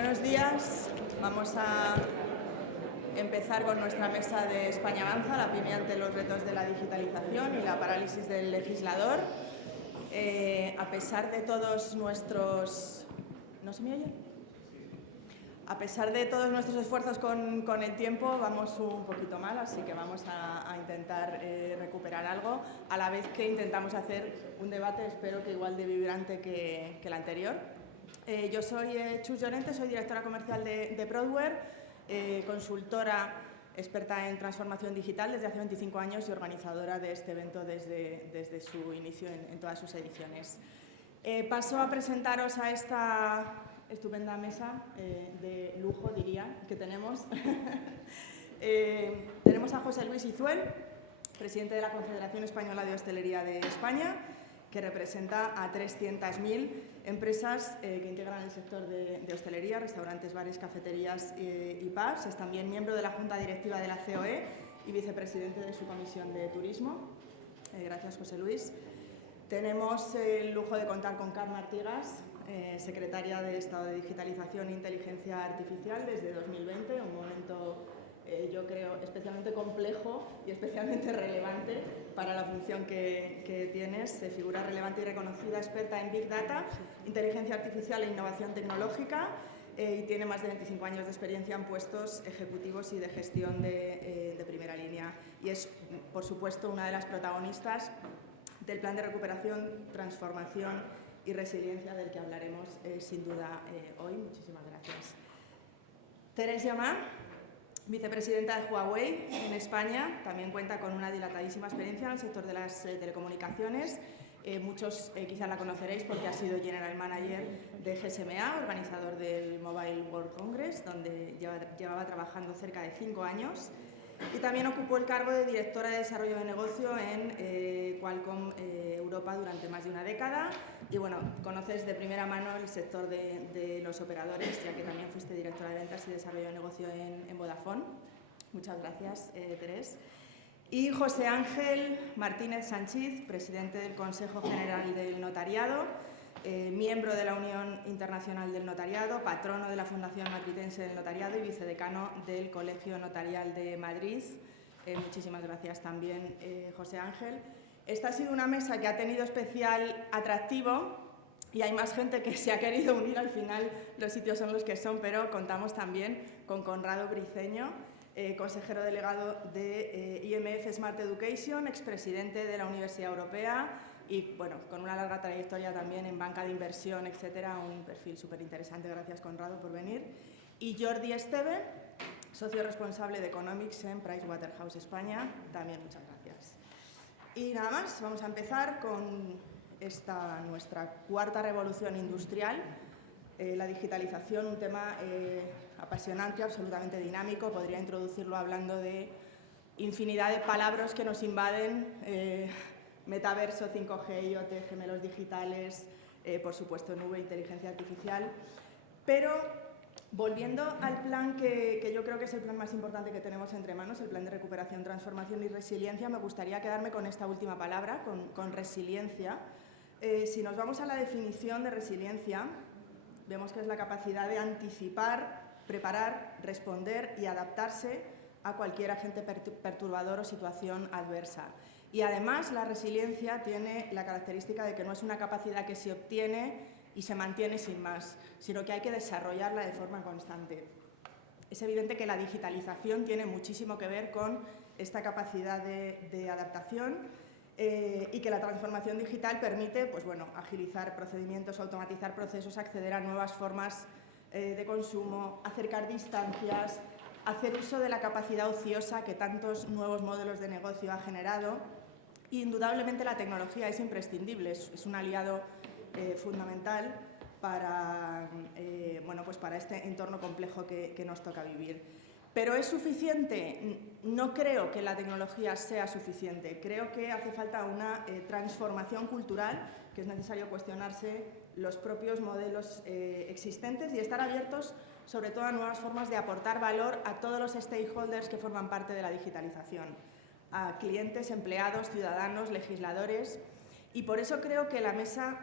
Buenos días. Vamos a empezar con nuestra mesa de España Avanza, la PYME ante los retos de la digitalización y la parálisis del legislador. A pesar de todos nuestros... ¿No se me oye? A pesar de todos nuestros esfuerzos con el tiempo, vamos un poquito mal, así que vamos a intentar recuperar algo, a la vez que intentamos hacer un debate, espero que igual de vibrante que el anterior. Yo soy Chus Llorente, soy directora comercial de Prodware, consultora experta en transformación digital desde hace 25 años y organizadora de este evento desde su inicio en todas sus ediciones. Paso a presentaros a esta estupenda mesa de lujo, diría, que tenemos. Tenemos a José Luis Izuel, presidente de la Confederación Española de Hostelería de España, que representa a 300.000 empresas que integran el sector de hostelería, restaurantes, bares, cafeterías y pubs. Es también miembro de la Junta Directiva de la COE y vicepresidente de su Comisión de Turismo. Gracias, José Luis. Tenemos el lujo de contar con Carme Artigas, secretaria de Estado de Digitalización e Inteligencia Artificial desde 2020, un momento, yo creo, especialmente complejo y especialmente relevante para la función que tienes. Figura relevante y reconocida, experta en Big Data, inteligencia artificial e innovación tecnológica, y tiene más de 25 años de experiencia en puestos ejecutivos y de gestión de primera línea. Y es, por supuesto, una de las protagonistas del Plan de Recuperación, Transformación y Resiliencia, del que hablaremos sin duda hoy. Muchísimas gracias. Teresa Llamá, vicepresidenta de Huawei en España, también cuenta con una dilatadísima experiencia en el sector de las telecomunicaciones. Muchos quizás la conoceréis porque ha sido General Manager de GSMA, organizador del Mobile World Congress, donde llevaba trabajando cerca de 5 años. Y también ocupó el cargo de directora de desarrollo de negocio en Qualcomm Europa durante más de una década. Y bueno, conoces de primera mano el sector de los operadores, ya que también fuiste directora de ventas y desarrollo de negocio en Vodafone. Muchas gracias, Teresa. Y José Ángel Martínez Sanchiz, presidente del Consejo General del Notariado, miembro de la Unión Internacional del Notariado, patrono de la Fundación Matritense del Notariado y vicedecano del Colegio Notarial de Madrid. Muchísimas gracias también, José Ángel. Esta ha sido una mesa que ha tenido especial atractivo y hay más gente que se ha querido unir. Al final los sitios son los que son, pero contamos también con Conrado Briceño, consejero delegado de IMF Smart Education, expresidente de la Universidad Europea, y bueno, con una larga trayectoria también en banca de inversión, etcétera, un perfil súper interesante. Gracias, Conrado, por venir. Y Jordi Esteve, socio responsable de Economics en Pricewaterhouse España, también muchas gracias. Y nada más, vamos a empezar con esta nuestra cuarta revolución industrial, la digitalización, un tema apasionante, absolutamente dinámico. Podría introducirlo hablando de infinidad de palabras que nos invaden, metaverso, 5G, IoT, gemelos digitales, por supuesto nube, inteligencia artificial. Pero volviendo al plan que yo creo que es el plan más importante que tenemos entre manos, el Plan de Recuperación, Transformación y Resiliencia, me gustaría quedarme con esta última palabra, con resiliencia. Si nos vamos a la definición de resiliencia, vemos que es la capacidad de anticipar, preparar, responder y adaptarse a cualquier agente perturbador o situación adversa. Y además la resiliencia tiene la característica de que no es una capacidad que se obtiene y se mantiene sin más, sino que hay que desarrollarla de forma constante. Es evidente que la digitalización tiene muchísimo que ver con esta capacidad de adaptación y que la transformación digital permite, pues bueno, agilizar procedimientos, automatizar procesos, acceder a nuevas formas de consumo, acercar distancias, hacer uso de la capacidad ociosa que tantos nuevos modelos de negocio ha generado. Y indudablemente la tecnología es imprescindible, es un aliado fundamental para, bueno, pues para este entorno complejo que nos toca vivir. ¿Pero es suficiente? No creo que la tecnología sea suficiente. Creo que hace falta una transformación cultural, que es necesario cuestionarse los propios modelos existentes y estar abiertos sobre todo a nuevas formas de aportar valor a todos los stakeholders que forman parte de la digitalización, a clientes, empleados, ciudadanos, legisladores. Y por eso creo que la mesa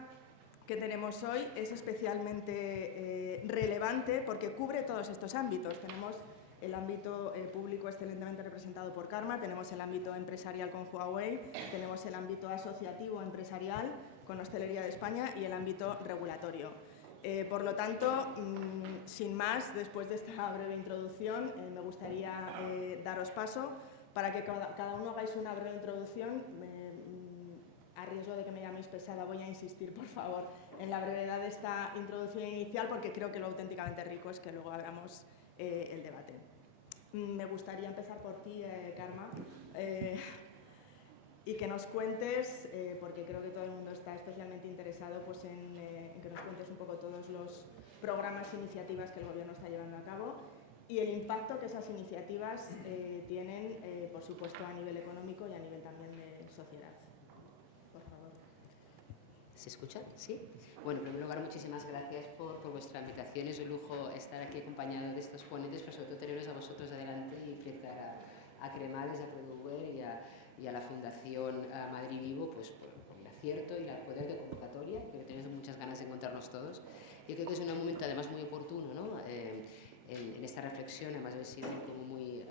que tenemos hoy es especialmente relevante porque cubre todos estos ámbitos. Tenemos el ámbito público excelentemente representado por Karma, tenemos el ámbito empresarial con Huawei, tenemos el ámbito asociativo empresarial con Hostelería de España y el ámbito regulatorio. Por lo tanto, sin más, después de esta breve introducción, me gustaría daros paso para que cada uno hagáis una breve introducción. A riesgo de que me llaméis pesada, voy a insistir, por favor, en la brevedad de esta introducción inicial, porque creo que lo auténticamente rico es que luego abramos el debate. Me gustaría empezar por ti, Karma, y que nos cuentes, porque creo que todo el mundo está especialmente interesado pues, en que nos cuentes un poco todos los programas e iniciativas que el Gobierno está llevando a cabo y el impacto que esas iniciativas tienen, por supuesto, a nivel económico y a nivel también de sociedad. ¿Se escucha? ¿Sí? Bueno, en primer lugar, muchísimas gracias por vuestra invitación. Es un lujo estar aquí acompañado de estos ponentes, pero sobre todo teneros a vosotros adelante y felicitar a Cremades, a Produwer y a la Fundación Madrid Vivo pues, por el acierto y el poder de convocatoria, que tenemos muchas ganas de encontrarnos todos. Yo creo que es un momento además muy oportuno, ¿no? En esta reflexión, además de sido como muy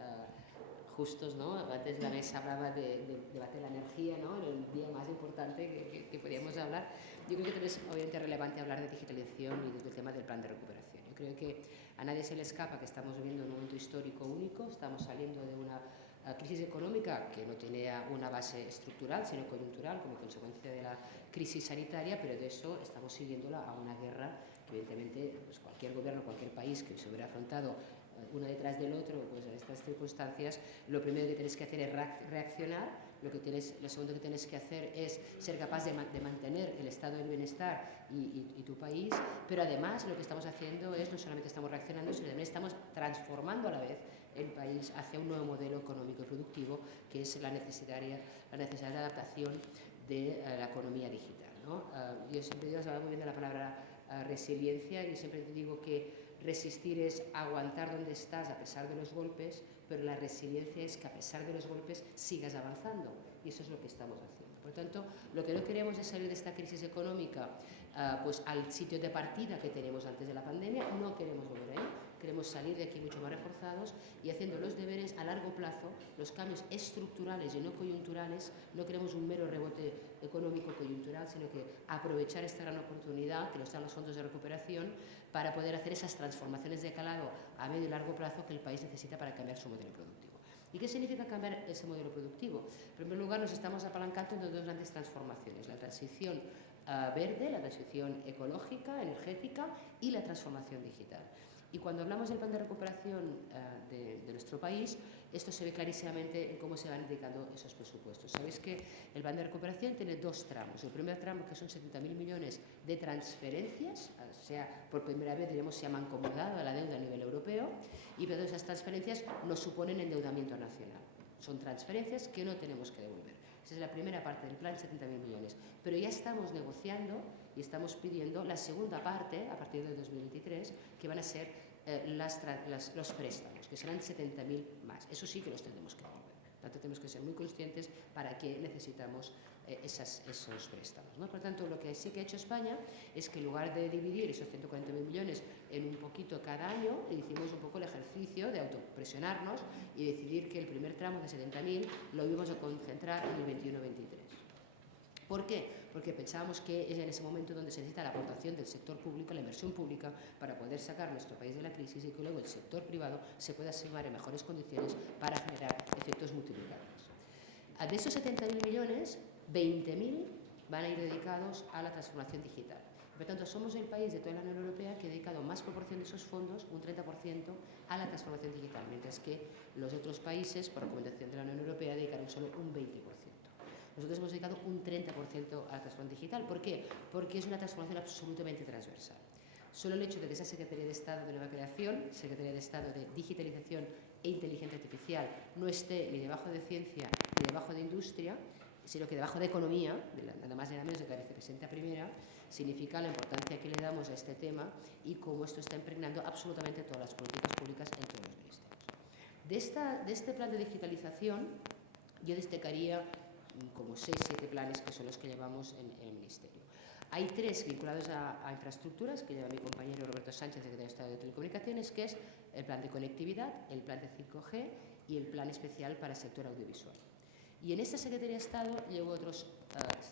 justos, ¿no? Antes la mesa hablaba de debate de la energía, ¿no? Era el día más importante que podíamos hablar. Yo creo que también es obviamente relevante hablar de digitalización y del tema del plan de recuperación. Yo creo que a nadie se le escapa que estamos viviendo un momento histórico único, estamos saliendo de una crisis económica que no tiene una base estructural, sino coyuntural, como consecuencia de la crisis sanitaria, pero de eso estamos siguiéndola a una guerra que evidentemente pues cualquier gobierno, cualquier país que se hubiera afrontado uno detrás del otro, pues en estas circunstancias, lo primero que tienes que hacer es reaccionar, lo segundo que tienes que hacer es ser capaz de mantener el estado del bienestar y tu país, pero además lo que estamos haciendo es, no solamente estamos reaccionando, sino también estamos transformando a la vez el país hacia un nuevo modelo económico y productivo, que es la necesaria adaptación de la economía digital, ¿no? Yo siempre digo, muy bien de la palabra resiliencia, y siempre te digo que resistir es aguantar donde estás a pesar de los golpes, pero la resiliencia es que a pesar de los golpes sigas avanzando, y eso es lo que estamos haciendo. Por lo tanto, lo que no queremos es salir de esta crisis económica pues al sitio de partida que teníamos antes de la pandemia, no queremos volver ahí, queremos salir de aquí mucho más reforzados y haciendo los deberes a largo plazo, los cambios estructurales y no coyunturales. No queremos un mero rebote económico coyuntural, sino que aprovechar esta gran oportunidad que nos dan los fondos de recuperación para poder hacer esas transformaciones de calado a medio y largo plazo que el país necesita para cambiar su modelo productivo. ¿Y qué significa cambiar ese modelo productivo? En primer lugar, nos estamos apalancando en dos grandes transformaciones: la transición verde, la transición ecológica, energética, y la transformación digital. Y cuando hablamos del plan de recuperación de nuestro país, esto se ve clarísimamente en cómo se van dedicando esos presupuestos. Sabéis que el plan de recuperación tiene dos tramos. El primer tramo, que son 70.000 millones de transferencias, o sea, por primera vez, diríamos, se han acomodado a la deuda a nivel europeo, y todas esas transferencias nos suponen endeudamiento nacional. Son transferencias que no tenemos que devolver. Esa es la primera parte del plan, 70.000 millones. Pero ya estamos negociando y estamos pidiendo la segunda parte, a partir de 2023, que van a ser los préstamos, que serán 70.000 más. Eso sí que los tendremos que devolver. Por tanto, tenemos que ser muy conscientes para qué necesitamos esos préstamos, ¿no? Por tanto, lo que sí que ha hecho España es que en lugar de dividir esos 140.000 millones en un poquito cada año, hicimos un poco el ejercicio de autopresionarnos y decidir que el primer tramo de 70.000 lo íbamos a concentrar en el 21-23. ¿Por qué? Porque pensábamos que es en ese momento donde se necesita la aportación del sector público, la inversión pública, para poder sacar nuestro país de la crisis, y que luego el sector privado se pueda sumar en mejores condiciones para generar efectos multiplicadores. De esos 70.000 millones, 20.000 van a ir dedicados a la transformación digital. Por tanto, somos el país de toda la Unión Europea que ha dedicado más proporción de esos fondos, un 30%, a la transformación digital, mientras que los otros países, por recomendación de la Unión Europea, dedicaron solo un 20%. Nosotros hemos dedicado un 30% a la transformación digital. ¿Por qué? Porque es una transformación absolutamente transversal. Solo el hecho de que esa Secretaría de Estado de Nueva Creación, Secretaría de Estado de Digitalización e Inteligencia Artificial, no esté ni debajo de ciencia ni debajo de industria, sino que debajo de economía, nada más y nada menos de la vicepresidenta primera, significa la importancia que le damos a este tema y cómo esto está impregnando absolutamente todas las políticas públicas en todos los ministerios. De este plan de digitalización, yo destacaría como 6-7 planes que son los que llevamos en el Ministerio. Hay 3 vinculados a infraestructuras, que lleva mi compañero Roberto Sánchez, secretario de Estado de Telecomunicaciones, que es el plan de conectividad, el plan de 5G y el plan especial para el sector audiovisual. Y en esta Secretaría de Estado llevo otros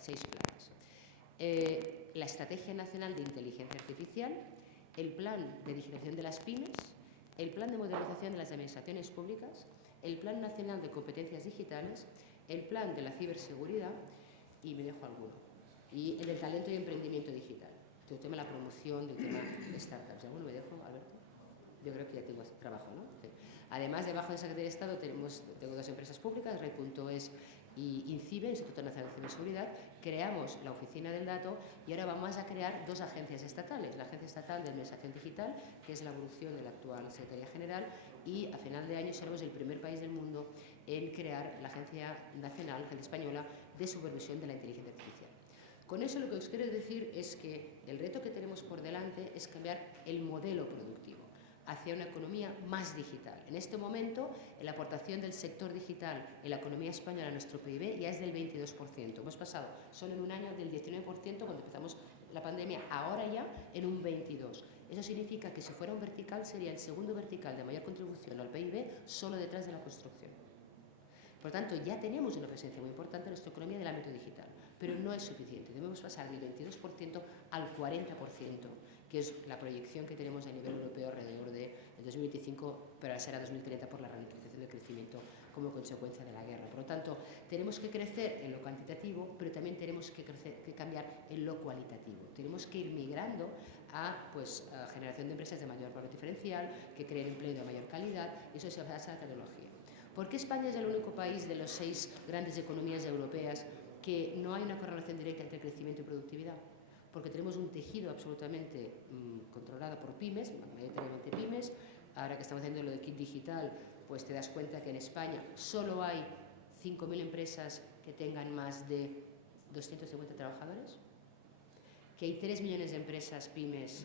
6 planes. La Estrategia Nacional de Inteligencia Artificial, el Plan de Digitalización de las Pymes, el Plan de Modernización de las Administraciones Públicas, el Plan Nacional de Competencias Digitales, el Plan de la Ciberseguridad y me dejo alguno. Y el del talento y emprendimiento digital. El tema de la promoción, del tema de startups. ¿Alguno me dejo, Alberto? Yo creo que ya tengo trabajo, ¿no? Sí. Además, debajo de Secretaría de Estado tengo 2 empresas públicas, Red.es y INCIBE, Instituto Nacional de Ciberseguridad. Creamos la Oficina del Dato y ahora vamos a crear 2 agencias estatales. La Agencia Estatal de Administración Digital, que es la evolución de la actual Secretaría General, y a final de año seremos el primer país del mundo en crear la Agencia Nacional, Agencia Española, de Supervisión de la Inteligencia Artificial. Con eso lo que os quiero decir es que el reto que tenemos por delante es cambiar el modelo productivo hacia una economía más digital. En este momento, la aportación del sector digital en la economía española a nuestro PIB ya es del 22%. Hemos pasado solo en un año del 19% cuando empezamos la pandemia, ahora ya en un 22%. Eso significa que si fuera un vertical sería el segundo vertical de mayor contribución al PIB solo detrás de la construcción. Por lo tanto, ya tenemos una presencia muy importante en nuestra economía del ámbito digital, pero no es suficiente. Debemos pasar del 22% al 40%, que es la proyección que tenemos a nivel europeo alrededor de 2025, pero será 2030 por la ralentización del crecimiento como consecuencia de la guerra. Por lo tanto, tenemos que crecer en lo cuantitativo, pero también tenemos que cambiar en lo cualitativo. Tenemos que ir migrando a generación de empresas de mayor valor diferencial, que creen empleo de mayor calidad, y eso se basa en la tecnología. ¿Por qué España es el único país de las 6 grandes economías europeas que no hay una correlación directa entre crecimiento y productividad? Porque tenemos un tejido absolutamente controlado por pymes, mayoritariamente pymes. Ahora que estamos haciendo lo de Kit Digital, pues te das cuenta que en España solo hay 5.000 empresas que tengan más de 250 trabajadores, que hay 3 millones de empresas pymes,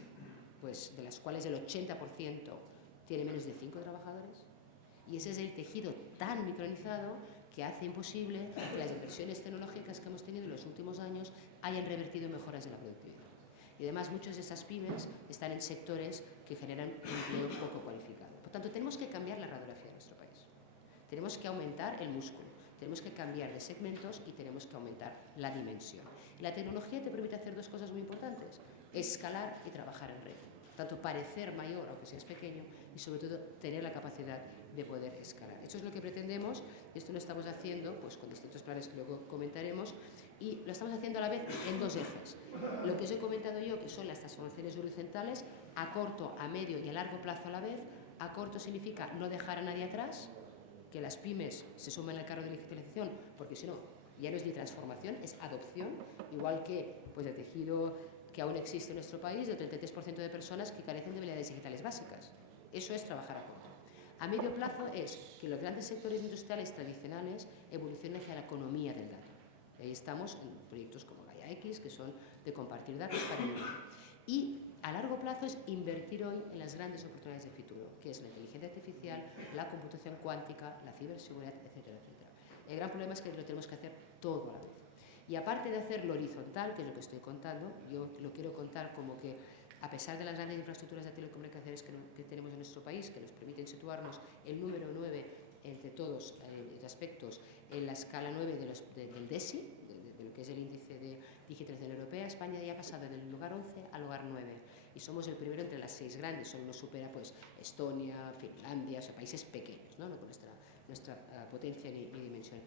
pues de las cuales el 80% tiene menos de 5 trabajadores. Y ese es el tejido tan micronizado que hace imposible que las inversiones tecnológicas que hemos tenido en los últimos años hayan revertido en mejoras de la productividad. Y además muchas de esas pymes están en sectores que generan empleo poco cualificado. Por tanto, tenemos que cambiar la radiografía de nuestro país. Tenemos que aumentar el músculo, tenemos que cambiar de segmentos y tenemos que aumentar la dimensión. Y la tecnología te permite hacer 2 cosas muy importantes: escalar y trabajar en red. Tanto parecer mayor, aunque seas pequeño, y sobre todo tener la capacidad de poder escalar. Esto es lo que pretendemos, esto lo estamos haciendo pues, con distintos planes que luego comentaremos, y lo estamos haciendo a la vez en 2 ejes. Lo que os he comentado yo, que son las transformaciones horizontales, a corto, a medio y a largo plazo a la vez. A corto significa no dejar a nadie atrás, que las pymes se sumen al carro de digitalización, porque si no, ya no es ni transformación, es adopción, igual que pues, el tejido que aún existe en nuestro país, del 33% de personas que carecen de habilidades digitales básicas. Eso es trabajar a corto. A medio plazo es que los grandes sectores industriales tradicionales evolucionen hacia la economía del dato. Ahí estamos en proyectos como Gaia X, que son de compartir datos para el mundo. Y a largo plazo es invertir hoy en las grandes oportunidades de futuro, que es la inteligencia artificial, la computación cuántica, la ciberseguridad, etcétera, etcétera. El gran problema es que lo tenemos que hacer todo a la vez. Y aparte de hacerlo horizontal, que es lo que estoy contando, yo lo quiero contar como que a pesar de las grandes infraestructuras de telecomunicaciones que tenemos en nuestro país, que nos permiten situarnos el número 9 entre todos los aspectos en la escala 9 del DESI, de lo que es el índice de digitalización europea, España ya ha pasado del lugar 11 al lugar 9 y somos el primero entre las 6 grandes, solo nos supera pues Estonia, Finlandia, o sea, países pequeños, ¿no? Con nuestra potencia y dimensión.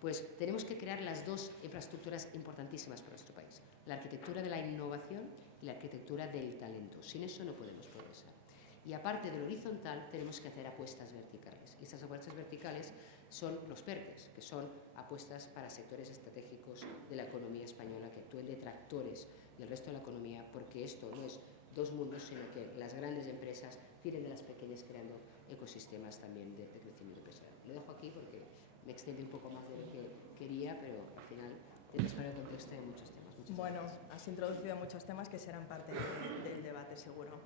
Pues tenemos que crear las 2 infraestructuras importantísimas para nuestro país, la arquitectura de la innovación y la arquitectura del talento. Sin eso no podemos progresar. Y aparte del horizontal, tenemos que hacer apuestas verticales. Y estas apuestas verticales son los PERTES, que son apuestas para sectores estratégicos de la economía española que actúen de tractores del resto de la economía, porque esto no es 2 mundos, sino que las grandes empresas tienen de las pequeñas creando ecosistemas también de crecimiento empresarial. Lo dejo aquí porque me extendí un poco más de lo que quería, pero al final tienes para el contexto de muchos temas. Bueno, has introducido muchos temas que serán parte del debate, seguro.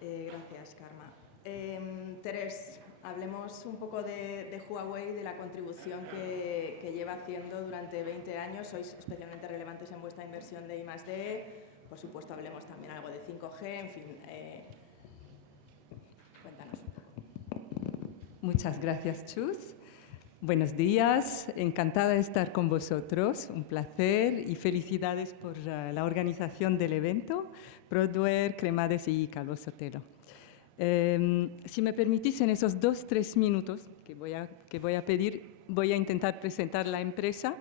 Gracias, Carme. Teres, hablemos un poco de Huawei, de la contribución que lleva haciendo durante 20 años. Sois especialmente relevantes en vuestra inversión de I+D. Por supuesto, hablemos también algo de 5G, en fin. Cuéntanos. Muchas gracias, Chus. Buenos días, encantada de estar con vosotros, un placer y felicidades por la organización del evento, Prodware, Cremades y Calvo Sotelo. Si me permitís, en esos 2-3 minutos que voy a pedir, voy a intentar presentar la empresa.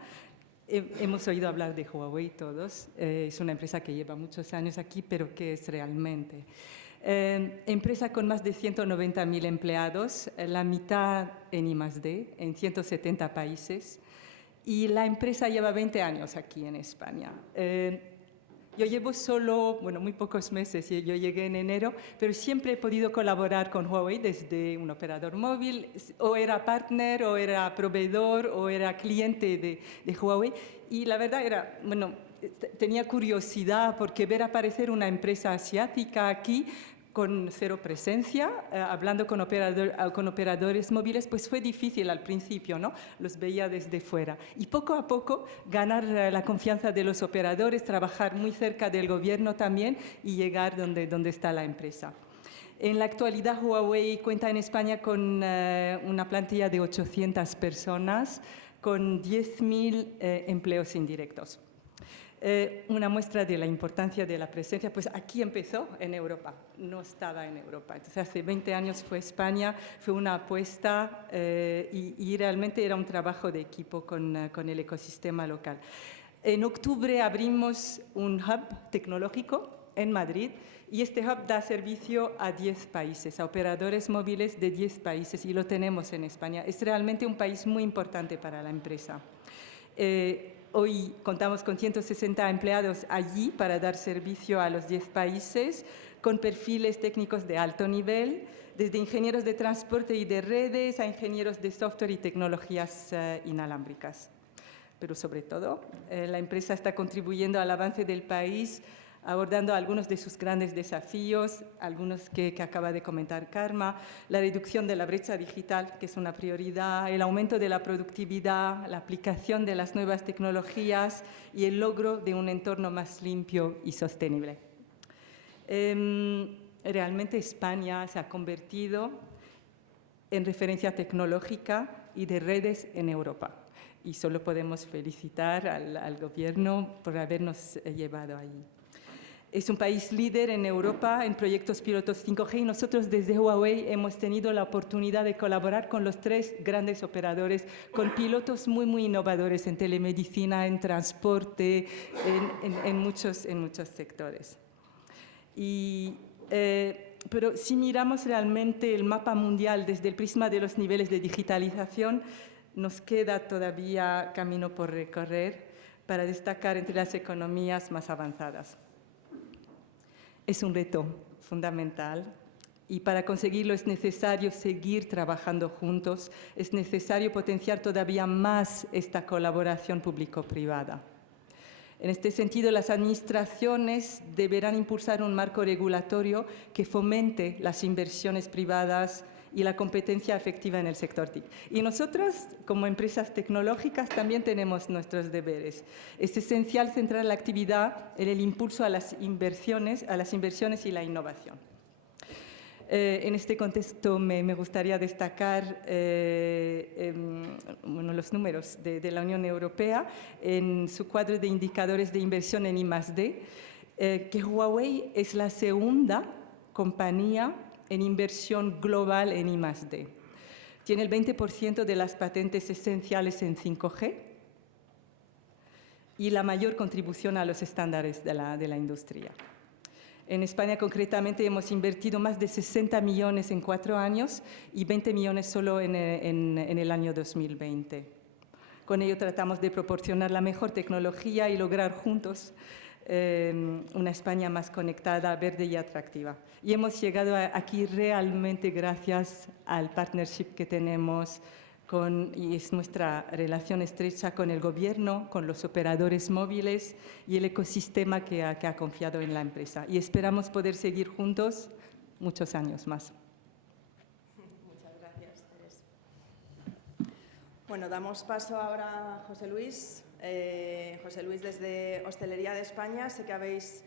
Hemos oído hablar de Huawei todos, es una empresa que lleva muchos años aquí, pero ¿qué es realmente? Empresa con más de 190.000 empleados, la mitad en I+D, en 170 países, y la empresa lleva 20 años aquí en España. Yo llevo solo, muy pocos meses, yo llegué en enero, pero siempre he podido colaborar con Huawei desde un operador móvil, o era partner, o era proveedor, o era cliente de Huawei, y la verdad era, tenía curiosidad porque ver aparecer una empresa asiática aquí con cero presencia, hablando con operadores móviles, pues fue difícil al principio, ¿no? Los veía desde fuera. Y poco a poco ganar la confianza de los operadores, trabajar muy cerca del gobierno también y llegar donde está la empresa. En la actualidad, Huawei cuenta en España con una plantilla de 800 personas, con 10.000 empleos indirectos. Una muestra de la importancia de la presencia, pues aquí empezó en Europa, no estaba en Europa. Entonces hace 20 años fue España, fue una apuesta y realmente era un trabajo de equipo con el ecosistema local. En octubre abrimos un hub tecnológico en Madrid y este hub da servicio a 10 países, a operadores móviles de 10 países y lo tenemos en España. Es realmente un país muy importante para la empresa. Hoy contamos con 160 empleados allí para dar servicio a los 10 países, con perfiles técnicos de alto nivel, desde ingenieros de transporte y de redes a ingenieros de software y tecnologías inalámbricas. Pero sobre todo, la empresa está contribuyendo al avance del país, abordando algunos de sus grandes desafíos, algunos que acaba de comentar Karma, la reducción de la brecha digital, que es una prioridad, el aumento de la productividad, la aplicación de las nuevas tecnologías y el logro de un entorno más limpio y sostenible. Realmente España se ha convertido en referencia tecnológica y de redes en Europa. Y solo podemos felicitar al gobierno por habernos llevado allí. Es un país líder en Europa en proyectos pilotos 5G y nosotros desde Huawei hemos tenido la oportunidad de colaborar con los 3 grandes operadores, con pilotos muy innovadores en telemedicina, en transporte, en muchos sectores. Pero si miramos realmente el mapa mundial desde el prisma de los niveles de digitalización, nos queda todavía camino por recorrer para destacar entre las economías más avanzadas. Es un reto fundamental y para conseguirlo es necesario seguir trabajando juntos, es necesario potenciar todavía más esta colaboración público-privada. En este sentido, las administraciones deberán impulsar un marco regulatorio que fomente las inversiones privadas y la competencia efectiva en el sector TIC. Y nosotros, como empresas tecnológicas, también tenemos nuestros deberes. Es esencial centrar la actividad en el impulso a las inversiones y la innovación. En este contexto me gustaría destacar los números de la Unión Europea en su cuadro de indicadores de inversión en I+D, que Huawei es la segunda compañía en inversión global en I+D. Tiene el 20% de las patentes esenciales en 5G y la mayor contribución a los estándares de la industria. En España, concretamente, hemos invertido más de 60 millones en 4 años y 20 millones solo en el año 2020. Con ello tratamos de proporcionar la mejor tecnología y lograr juntos una España más conectada, verde y atractiva. Y hemos llegado aquí realmente gracias al partnership que tenemos y es nuestra relación estrecha con el gobierno, con los operadores móviles y el ecosistema que ha confiado en la empresa. Y esperamos poder seguir juntos muchos años más. Bueno, damos paso ahora a José Luis. José Luis, desde Hostelería de España, sé que habéis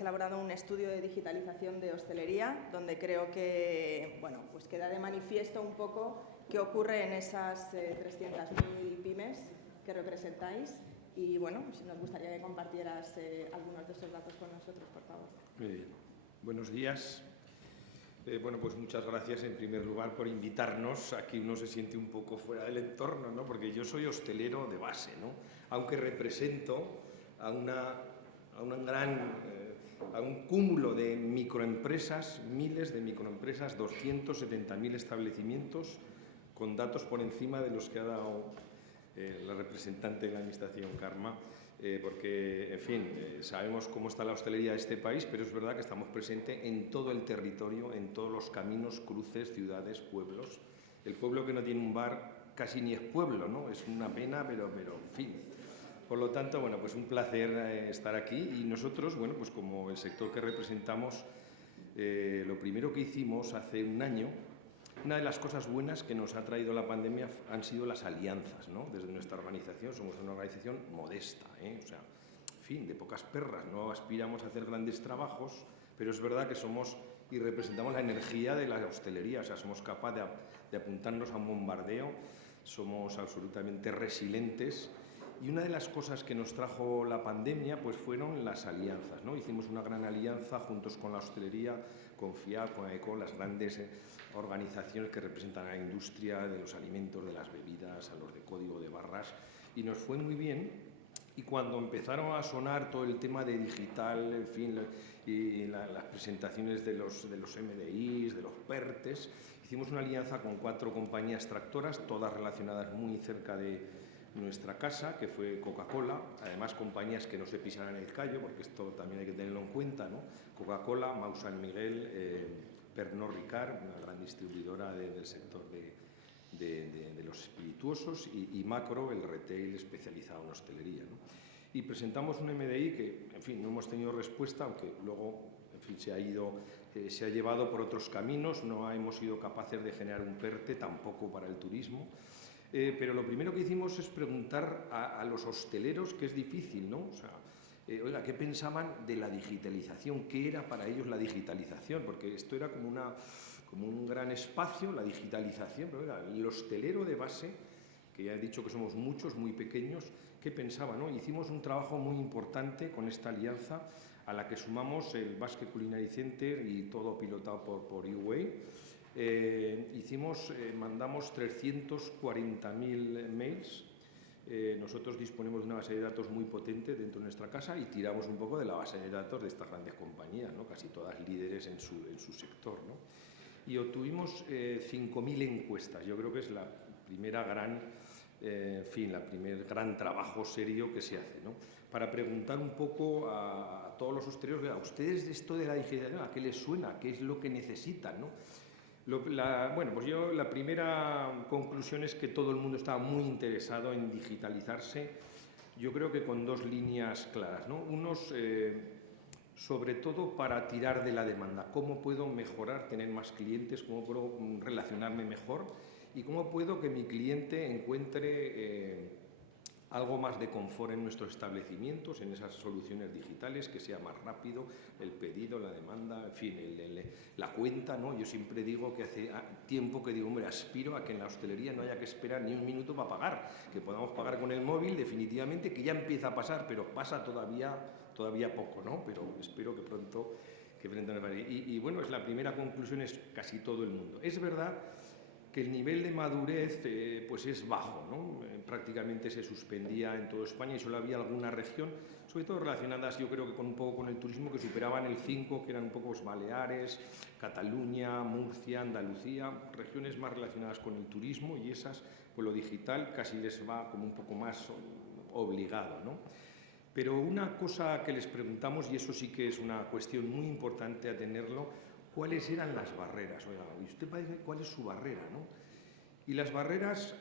elaborado un estudio de digitalización de hostelería, donde creo que, bueno, pues queda de manifiesto un poco qué ocurre en esas 300.000 pymes que representáis. Y bueno, si nos gustaría que compartieras algunos de esos datos con nosotros, por favor. Muy bien. Buenos días. Bueno, pues muchas gracias en primer lugar por invitarnos. Aquí uno se siente un poco fuera del entorno, ¿no? Porque yo soy hostelero de base, ¿no? Aunque represento a un cúmulo de microempresas, miles de microempresas, 270.000 establecimientos, con datos por encima de los que ha dado la representante de la Administración, Karma, porque, en fin, sabemos cómo está la hostelería de este país, pero es verdad que estamos presentes en todo el territorio, en todos los caminos, cruces, ciudades, pueblos. El pueblo que no tiene un bar casi ni es pueblo, ¿no? Es una pena, pero en fin. Por lo tanto, bueno, pues un placer estar aquí y nosotros, bueno, pues como el sector que representamos, lo primero que hicimos hace un año, una de las cosas buenas que nos ha traído la pandemia han sido las alianzas, ¿no? Desde nuestra organización, somos una organización modesta, o sea, en fin, de pocas perras, no aspiramos a hacer grandes trabajos, pero es verdad que somos y representamos la energía de la hostelería, o sea, somos capaces de apuntarnos a un bombardeo, somos absolutamente resilientes. Y una de las cosas que nos trajo la pandemia pues fueron las alianzas, ¿no? Hicimos una gran alianza juntos con la hostelería, con FIAP, con AECO, las grandes organizaciones que representan a la industria de los alimentos, de las bebidas, a los de código de barras, y nos fue muy bien. Y cuando empezaron a sonar todo el tema de digital, en fin, y las presentaciones de los MDIs, de los PERTES, hicimos una alianza con 4 compañías tractoras, todas relacionadas muy cerca de nuestra casa, que fue Coca-Cola, además compañías que no se pisaran el callo, porque esto también hay que tenerlo en cuenta, ¿no? Coca-Cola, Mau San Miguel, Pernod Ricard, una gran distribuidora del sector de los espirituosos, y Macro, el retail especializado en hostelería, ¿no? Y presentamos un MDI que, en fin, no hemos tenido respuesta, aunque luego, en fin, se ha llevado por otros caminos, no hemos sido capaces de generar un PERTE tampoco para el turismo. Pero lo primero que hicimos es preguntar a los hosteleros, que es difícil, ¿no? O sea, oiga, ¿qué pensaban de la digitalización? ¿Qué era para ellos la digitalización? Porque esto era como un gran espacio, la digitalización, pero oiga, el hostelero de base, que ya he dicho que somos muchos, muy pequeños, ¿qué pensaban, no? Hicimos un trabajo muy importante con esta alianza, a la que sumamos el Basque Culinary Center y todo pilotado por UA. Mandamos 340.000 mails. Nosotros disponemos de una base de datos muy potente dentro de nuestra casa y tiramos un poco de la base de datos de estas grandes compañías, ¿no? Casi todas líderes en su sector, ¿no? Y obtuvimos 5.000 encuestas. Yo creo que es la primera primer gran trabajo serio que se hace, ¿no? Para preguntar un poco a todos los hosteleros, ¿a ustedes esto de la digitalización, a qué les suena? ¿Qué es lo que necesitan, ¿no? La primera conclusión es que todo el mundo estaba muy interesado en digitalizarse, yo creo que con 2 líneas claras, ¿no? Unos, sobre todo para tirar de la demanda, cómo puedo mejorar, tener más clientes, cómo puedo relacionarme mejor y cómo puedo que mi cliente encuentre algo más de confort en nuestros establecimientos, en esas soluciones digitales, que sea más rápido el pedido, la demanda, en fin, la cuenta, ¿no? Yo siempre digo que hace tiempo que digo, hombre, aspiro a que en la hostelería no haya que esperar ni un minuto para pagar, que podamos pagar con el móvil, definitivamente, que ya empieza a pasar, pero pasa todavía poco, ¿no? Pero espero que pronto nos vaya. Y bueno, es la primera conclusión, es casi todo el mundo. Es verdad que el nivel de madurez pues es bajo, ¿no? Prácticamente se suspendía en toda España y solo había alguna región, sobre todo relacionadas yo creo que un poco con el turismo, que superaban el 5, que eran un poco los Baleares, Cataluña, Murcia, Andalucía, regiones más relacionadas con el turismo, y esas, pues lo digital casi les va como un poco más obligado, ¿no? Pero una cosa que les preguntamos, y eso sí que es una cuestión muy importante a tenerlo, ¿cuáles eran las barreras? Oiga, ¿y usted parece cuál es su barrera, no? Y las barreras,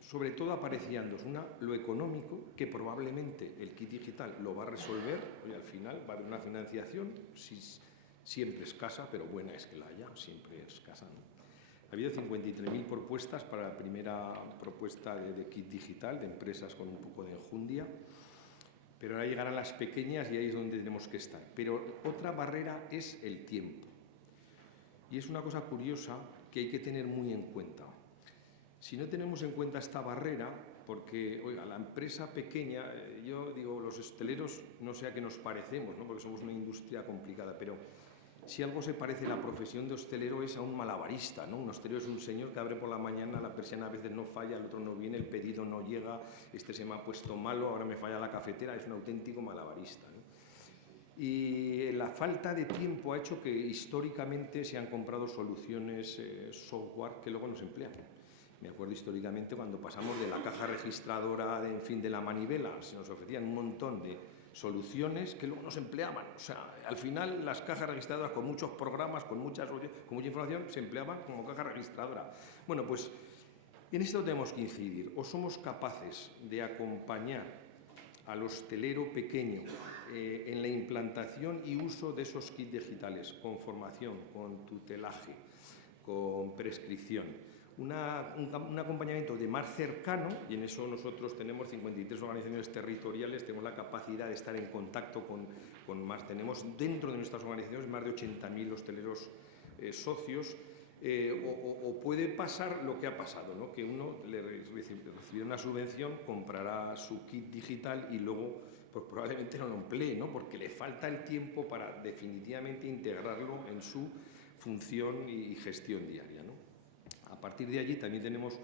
sobre todo, aparecían dos. Una, lo económico, que probablemente el kit digital lo va a resolver, y al final va a haber una financiación, siempre escasa, pero buena es que la haya, siempre escasa, ¿no? Ha habido 53.000 propuestas para la primera propuesta de kit digital, de empresas con un poco de enjundia, pero ahora llegarán las pequeñas y ahí es donde tenemos que estar. Pero otra barrera es el tiempo. Y es una cosa curiosa que hay que tener muy en cuenta. Si no tenemos en cuenta esta barrera, porque, oiga, la empresa pequeña, yo digo, los hosteleros no sé a qué nos parecemos, ¿no? Porque somos una industria complicada, pero si algo se parece a la profesión de hostelero es a un malabarista, ¿no? Un hostelero es un señor que abre por la mañana, la persiana a veces no falla, el otro no viene, el pedido no llega, este se me ha puesto malo, ahora me falla la cafetera, es un auténtico malabarista, ¿no? Y la falta de tiempo ha hecho que históricamente se han comprado soluciones software que luego no se emplean. Me acuerdo históricamente cuando pasamos de la caja registradora, de la manivela, se nos ofrecían un montón de soluciones que luego no se empleaban. O sea, al final las cajas registradoras con muchos programas, con mucha información, se empleaban como caja registradora. Bueno, pues en esto tenemos que incidir. O somos capaces de acompañar al hostelero pequeño en la implantación y uso de esos kits digitales, con formación, con tutelaje, con prescripción. Un acompañamiento de más cercano, y en eso nosotros tenemos 53 organizaciones territoriales, tenemos la capacidad de estar en contacto con más, tenemos dentro de nuestras organizaciones más de 80.000 hosteleros socios, o puede pasar lo que ha pasado, ¿no? Que uno recibirá una subvención, comprará su kit digital y luego pues probablemente no lo emplee, ¿no? Porque le falta el tiempo para definitivamente integrarlo en su función y gestión diaria, ¿no? A partir de allí también tenemos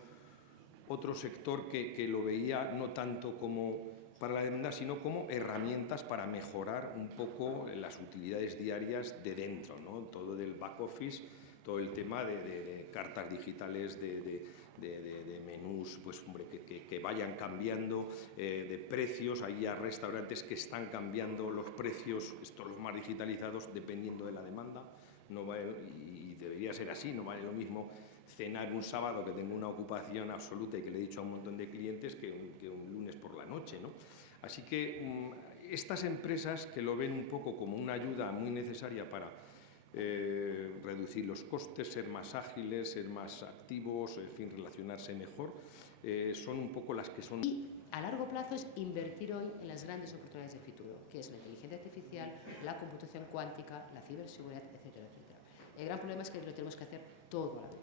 otro sector que lo veía no tanto como para la demanda, sino como herramientas para mejorar un poco las utilidades diarias de dentro, ¿no? Todo del back office, todo el tema de cartas digitales, de menús, pues hombre, que vayan cambiando, de precios. Hay ya restaurantes que están cambiando los precios, estos los más digitalizados, dependiendo de la demanda. No va, y debería ser así, no vale lo mismo cenar un sábado que tengo una ocupación absoluta y que le he dicho a un montón de clientes que un lunes por la noche, ¿no? Así que estas empresas que lo ven un poco como una ayuda muy necesaria para reducir los costes, ser más ágiles, ser más activos, en fin, relacionarse mejor, son un poco las que son... Y a largo plazo es invertir hoy en las grandes oportunidades de futuro, que es la inteligencia artificial, la computación cuántica, la ciberseguridad, etcétera, etcétera. El gran problema es que lo tenemos que hacer todo a la vez.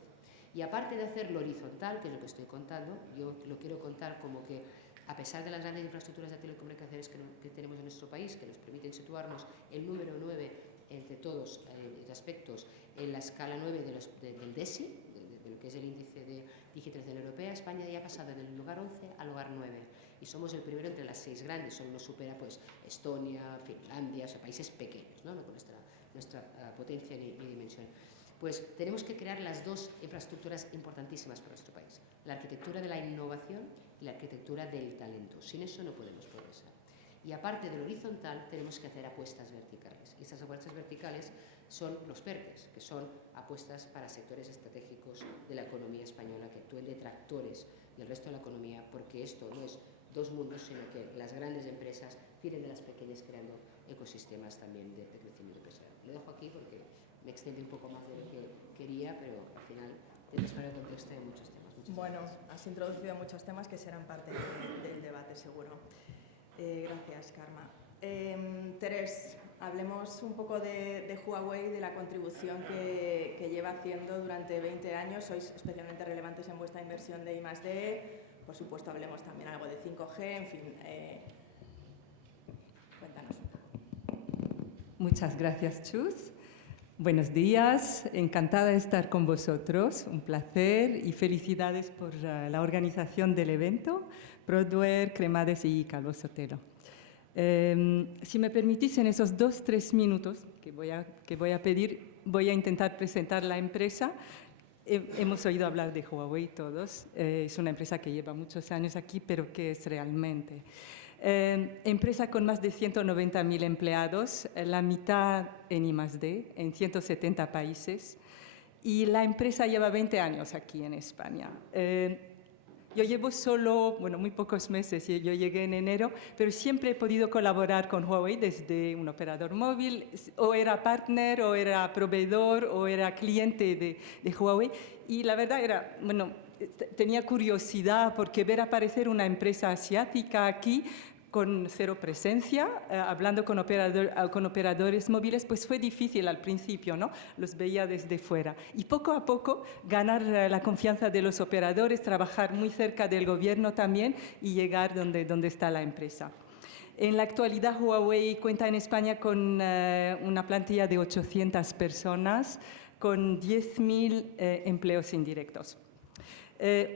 Y aparte de hacerlo horizontal, que es lo que estoy contando, yo lo quiero contar como que a pesar de las grandes infraestructuras de telecomunicaciones que tenemos en nuestro país, que nos permiten situarnos el número 9 entre todos los aspectos en la escala 9 del DESI, de lo que es el índice de digitalización europea, España ya ha pasado del lugar 11 al lugar 9 y somos el primero entre las 6 grandes, solo nos supera pues Estonia, Finlandia, o sea, países pequeños, ¿no? Con nuestra potencia ni dimensión. Pues tenemos que crear las dos infraestructuras importantísimas para nuestro país, la arquitectura de la innovación y la arquitectura del talento. Sin eso no podemos progresar. Y aparte del horizontal, tenemos que hacer apuestas verticales. Y estas apuestas verticales son los PERTES, que son apuestas para sectores estratégicos de la economía española, que actúen de tractores del resto de la economía, porque esto no es dos mundos, sino que las grandes empresas tiren de las pequeñas creando ecosistemas también de crecimiento empresarial. Lo dejo aquí porque me extendí un poco más de lo que quería, pero al final tienes para el contexto de muchos temas. Bueno, has introducido muchos temas que serán parte del debate, seguro. Gracias, Karma. Terés, hablemos un poco de Huawei, de la contribución que lleva haciendo durante 20 años. Sois especialmente relevantes en vuestra inversión de I+D. Por supuesto, hablemos también algo de 5G, en fin. Cuéntanos. Muchas gracias, Chus. Buenos días, encantada de estar con vosotros, un placer y felicidades por la organización del evento, Prodware, Cremades y Calvo Sotelo. Si me permitís, en esos 2-3 minutos que voy a pedir, voy a intentar presentar la empresa. Hemos oído hablar de Huawei todos, es una empresa que lleva muchos años aquí, pero ¿qué es realmente? Empresa con más de 190.000 empleados, la mitad en I+D, en 170 países, y la empresa lleva 20 años aquí en España. Yo llevo solo, bueno, muy pocos meses, yo llegué en enero, pero siempre he podido colaborar con Huawei desde un operador móvil, o era partner, o era proveedor, o era cliente de Huawei. Y la verdad era, bueno, tenía curiosidad porque ver aparecer una empresa asiática aquí con cero presencia, hablando con operadores móviles, pues fue difícil al principio, ¿no? Los veía desde fuera. Y poco a poco ganar la confianza de los operadores, trabajar muy cerca del gobierno también y llegar donde está la empresa. En la actualidad, Huawei cuenta en España con una plantilla de 800 personas, con 10.000 empleos indirectos.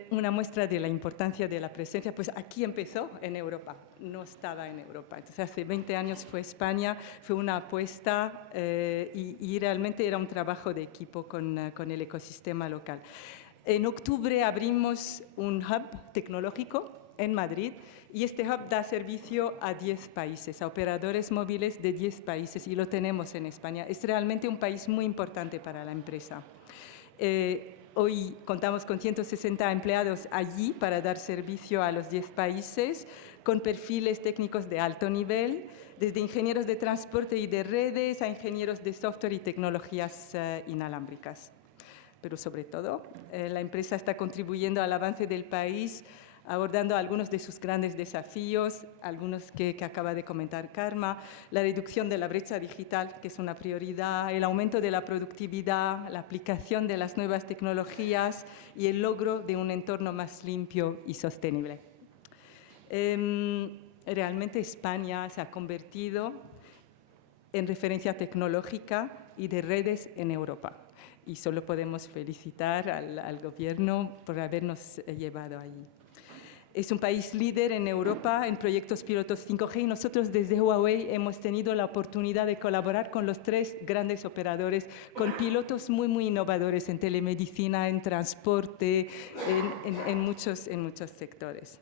Una muestra de la importancia de la presencia, pues aquí empezó en Europa, no estaba en Europa. Entonces hace 20 años fue España, fue una apuesta y realmente era un trabajo de equipo con el ecosistema local. En octubre abrimos un hub tecnológico en Madrid y este hub da servicio a 10 países, a operadores móviles de 10 países y lo tenemos en España. Es realmente un país muy importante para la empresa. Hoy contamos con 160 empleados allí para dar servicio a los 10 países, con perfiles técnicos de alto nivel, desde ingenieros de transporte y de redes a ingenieros de software y tecnologías inalámbricas. Pero sobre todo, la empresa está contribuyendo al avance del país, abordando algunos de sus grandes desafíos, algunos que acaba de comentar Karma, la reducción de la brecha digital, que es una prioridad, el aumento de la productividad, la aplicación de las nuevas tecnologías y el logro de un entorno más limpio y sostenible. Realmente España se ha convertido en referencia tecnológica y de redes en Europa. Y solo podemos felicitar al gobierno por habernos llevado allí. Es un país líder en Europa en proyectos pilotos 5G y nosotros desde Huawei hemos tenido la oportunidad de colaborar con los 3 grandes operadores, con pilotos muy innovadores en telemedicina, en transporte, en muchos sectores.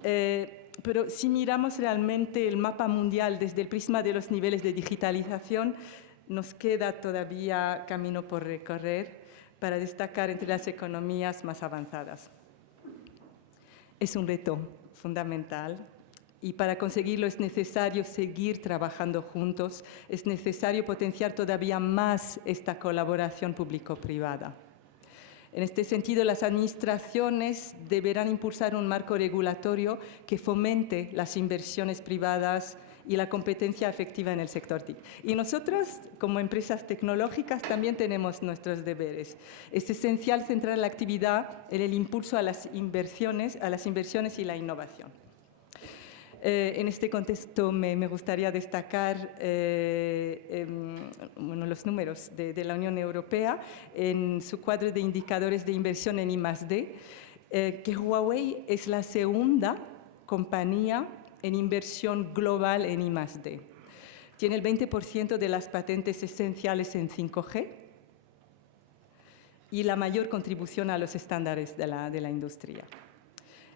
Pero si miramos realmente el mapa mundial desde el prisma de los niveles de digitalización, nos queda todavía camino por recorrer para destacar entre las economías más avanzadas. Es un reto fundamental y para conseguirlo es necesario seguir trabajando juntos, es necesario potenciar todavía más esta colaboración público-privada. En este sentido, las administraciones deberán impulsar un marco regulatorio que fomente las inversiones privadas y la competencia efectiva en el sector TIC. Y nosotros, como empresas tecnológicas, también tenemos nuestros deberes. Es esencial centrar la actividad en el impulso a las inversiones y la innovación. En este contexto me gustaría destacar los números de la Unión Europea en su cuadro de indicadores de inversión en I+D, que Huawei es la segunda compañía en inversión global en I+D. Tiene el 20% de las patentes esenciales en 5G y la mayor contribución a los estándares de la industria.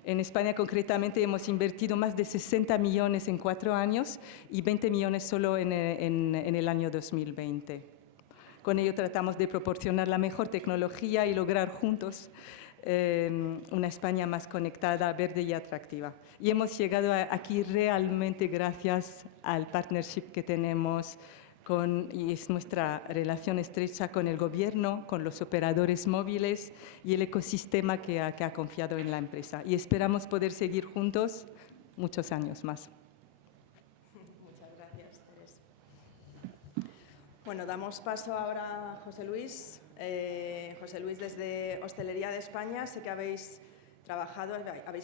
En España, concretamente, hemos invertido más de 60 millones en 4 años y 20 millones solo en el año 2020. Con ello tratamos de proporcionar la mejor tecnología y lograr juntos una España más conectada, verde y atractiva. Y hemos llegado aquí realmente gracias al partnership que tenemos y es nuestra relación estrecha con el gobierno, con los operadores móviles y el ecosistema que ha confiado en la empresa. Y esperamos poder seguir juntos muchos años más. Muchas gracias, Teresa. Bueno, damos paso ahora a José Luis. José Luis, desde Hostelería de España, sé que habéis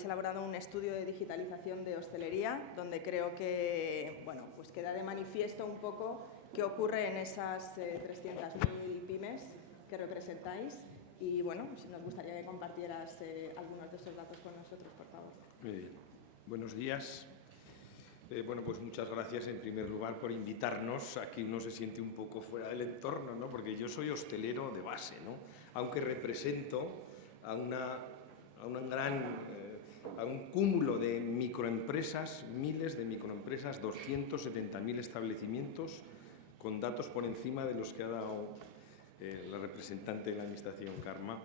elaborado un estudio de digitalización de hostelería, donde creo que pues queda de manifiesto un poco qué ocurre en esas 300.000 pymes que representáis. Y bueno, pues nos gustaría que compartieras algunos de esos datos con nosotros, por favor. Muy bien. Buenos días. Pues muchas gracias en primer lugar por invitarnos. Aquí uno se siente un poco fuera del entorno, ¿no? Porque yo soy hostelero de base, ¿no? Aunque represento a un cúmulo de microempresas, miles de microempresas, 270.000 establecimientos, con datos por encima de los que ha dado la representante de la Administración, Karma.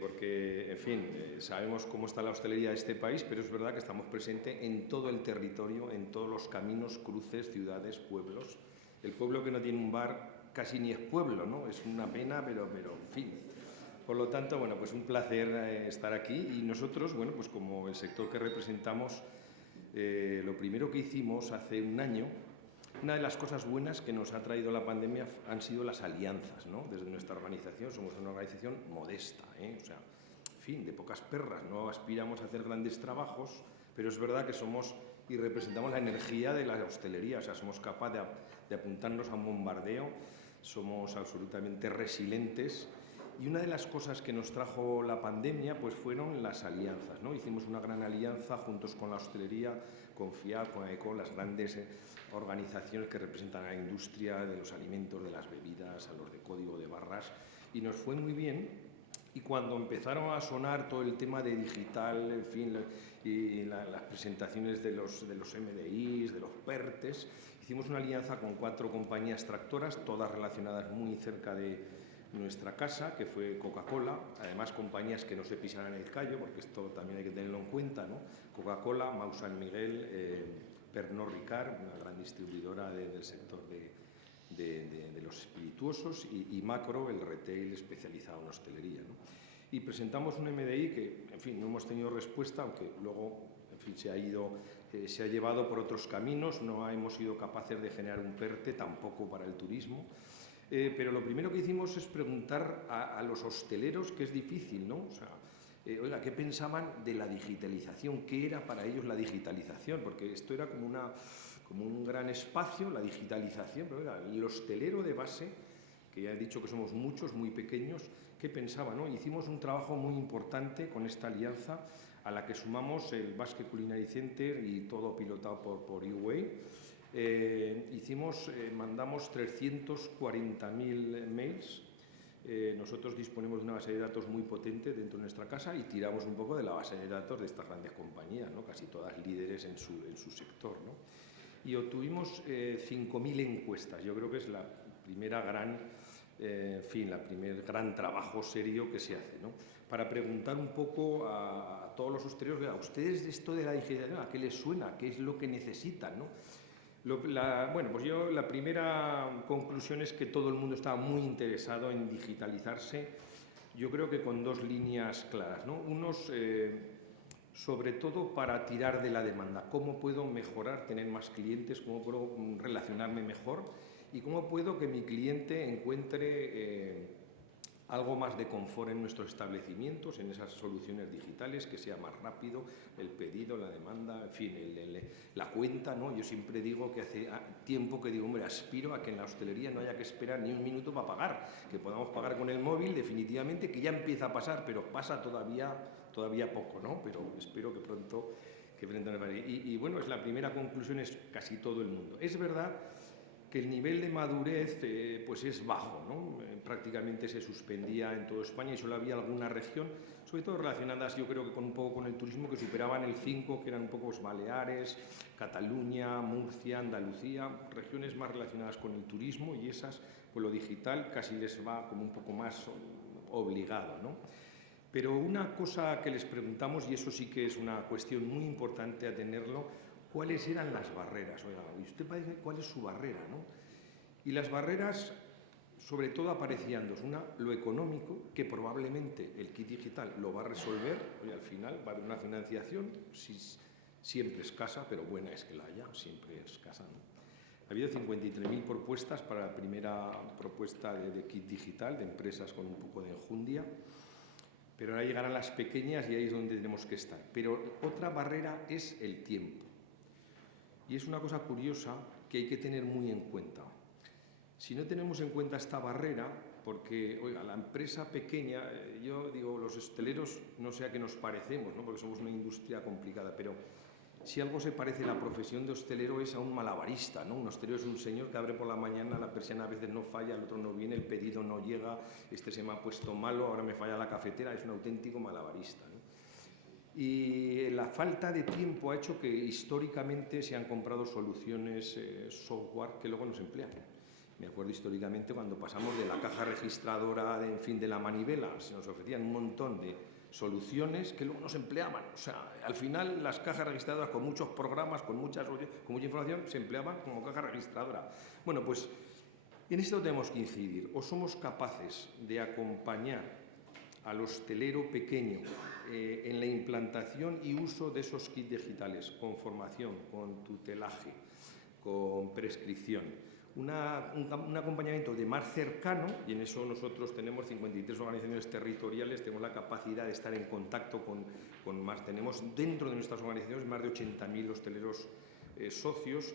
porque, en fin, sabemos cómo está la hostelería de este país, pero es verdad que estamos presentes en todo el territorio, en todos los caminos, cruces, ciudades, pueblos. El pueblo que no tiene un bar casi ni es pueblo, ¿no? Es una pena, pero en fin. Por lo tanto, bueno, pues un placer estar aquí y nosotros, bueno, pues como el sector que representamos, lo primero que hicimos hace un año, una de las cosas buenas que nos ha traído la pandemia han sido las alianzas, ¿no? Desde nuestra organización somos una organización modesta, o sea, en fin, de pocas perras, no aspiramos a hacer grandes trabajos, pero es verdad que somos y representamos la energía de la hostelería, o sea, somos capaces de apuntarnos a un bombardeo, somos absolutamente resilientes. Y una de las cosas que nos trajo la pandemia pues fueron las alianzas, ¿no? Hicimos una gran alianza juntos con la hostelería, con FIAP, con AECO, las grandes organizaciones que representan a la industria de los alimentos, de las bebidas, a los de código de barras, y nos fue muy bien. Y cuando empezaron a sonar todo el tema de digital, en fin, y las presentaciones de los MDIs, de los PERTES, hicimos una alianza con 4 compañías tractoras, todas relacionadas muy cerca de nuestra casa, que fue Coca-Cola, además compañías que no se pisaran el callo, porque esto también hay que tenerlo en cuenta, ¿no? Coca-Cola, Mau San Miguel, Pernod Ricard, una gran distribuidora del sector de los espirituosos, y Macro, el retail especializado en hostelería, ¿no? Y presentamos un MDI que, en fin, no hemos tenido respuesta, aunque luego, en fin, se ha llevado por otros caminos, no hemos sido capaces de generar un PERTE, tampoco para el turismo. Pero lo primero que hicimos es preguntar a los hosteleros, que es difícil, ¿no? O sea, oiga, ¿qué pensaban de la digitalización? ¿Qué era para ellos la digitalización? Porque esto era como un gran espacio, la digitalización, pero oiga, el hostelero de base, que ya he dicho que somos muchos, muy pequeños, ¿qué pensaban, no? Hicimos un trabajo muy importante con esta alianza, a la que sumamos el Basque Culinary Center y todo pilotado por UWay. Mandamos 340.000 mails. Nosotros disponemos de una base de datos muy potente dentro de nuestra casa y tiramos un poco de la base de datos de estas grandes compañías, ¿no? Casi todas líderes en su sector, ¿no? Y obtuvimos 5.000 encuestas. Yo creo que es la primera primer gran trabajo serio que se hace, ¿no? Para preguntar un poco a todos los hosteleros, ¿a ustedes esto de la digitalización, a qué les suena? ¿Qué es lo que necesitan, ¿no? La primera conclusión es que todo el mundo estaba muy interesado en digitalizarse, yo creo que con 2 líneas claras, ¿no? Unos, sobre todo para tirar de la demanda, cómo puedo mejorar, tener más clientes, cómo puedo relacionarme mejor y cómo puedo que mi cliente encuentre algo más de confort en nuestros establecimientos, en esas soluciones digitales, que sea más rápido el pedido, la demanda, en fin, la cuenta, ¿no? Yo siempre digo que hace tiempo que digo, hombre, aspiro a que en la hostelería no haya que esperar ni un minuto para pagar, que podamos pagar con el móvil, definitivamente, que ya empieza a pasar, pero pasa todavía poco, ¿no? Pero espero que pronto nos vaya. Y bueno, es la primera conclusión, es casi todo el mundo. Es verdad que el nivel de madurez pues es bajo, ¿no? Prácticamente se suspendía en toda España y solo había alguna región, sobre todo relacionadas yo creo que un poco con el turismo, que superaban el 5, que eran un poco Baleares, Cataluña, Murcia, Andalucía, regiones más relacionadas con el turismo, y esas, pues lo digital casi les va como un poco más obligado, ¿no? Pero una cosa que les preguntamos, y eso sí que es una cuestión muy importante a tenerlo, ¿cuáles eran las barreras? Oiga, ¿y usted parece cuál es su barrera, no? Y las barreras, sobre todo, aparecían dos. Una, lo económico, que probablemente el kit digital lo va a resolver, y al final va a haber una financiación, siempre escasa, pero buena es que la haya, siempre escasa, ¿no? Ha habido 53.000 propuestas para la primera propuesta de kit digital, de empresas con un poco de enjundia, pero ahora llegarán las pequeñas y ahí es donde tenemos que estar. Pero otra barrera es el tiempo. Y es una cosa curiosa que hay que tener muy en cuenta. Si no tenemos en cuenta esta barrera, porque, oiga, la empresa pequeña, yo digo, los hosteleros no sé a qué nos parecemos, ¿no? Porque somos una industria complicada, pero si algo se parece a la profesión de hostelero es a un malabarista, ¿no? Un hostelero es un señor que abre por la mañana, la persiana a veces no falla, el otro no viene, el pedido no llega, este se me ha puesto malo, ahora me falla la cafetera, es un auténtico malabarista, ¿no? Y la falta de tiempo ha hecho que históricamente se han comprado soluciones software que luego no se emplean. Me acuerdo históricamente cuando pasamos de la caja registradora de la manivela, se nos ofrecían un montón de soluciones que luego no se empleaban. O sea, al final las cajas registradoras con muchos programas, con mucha información, se empleaban como caja registradora. Bueno, pues en esto tenemos que incidir. O somos capaces de acompañar al hostelero pequeño en la implantación y uso de esos kits digitales, con formación, con tutelaje, con prescripción. Un acompañamiento de más cercano, y en eso nosotros tenemos 53 organizaciones territoriales, tenemos la capacidad de estar en contacto con más, tenemos dentro de nuestras organizaciones más de 80.000 hosteleros socios,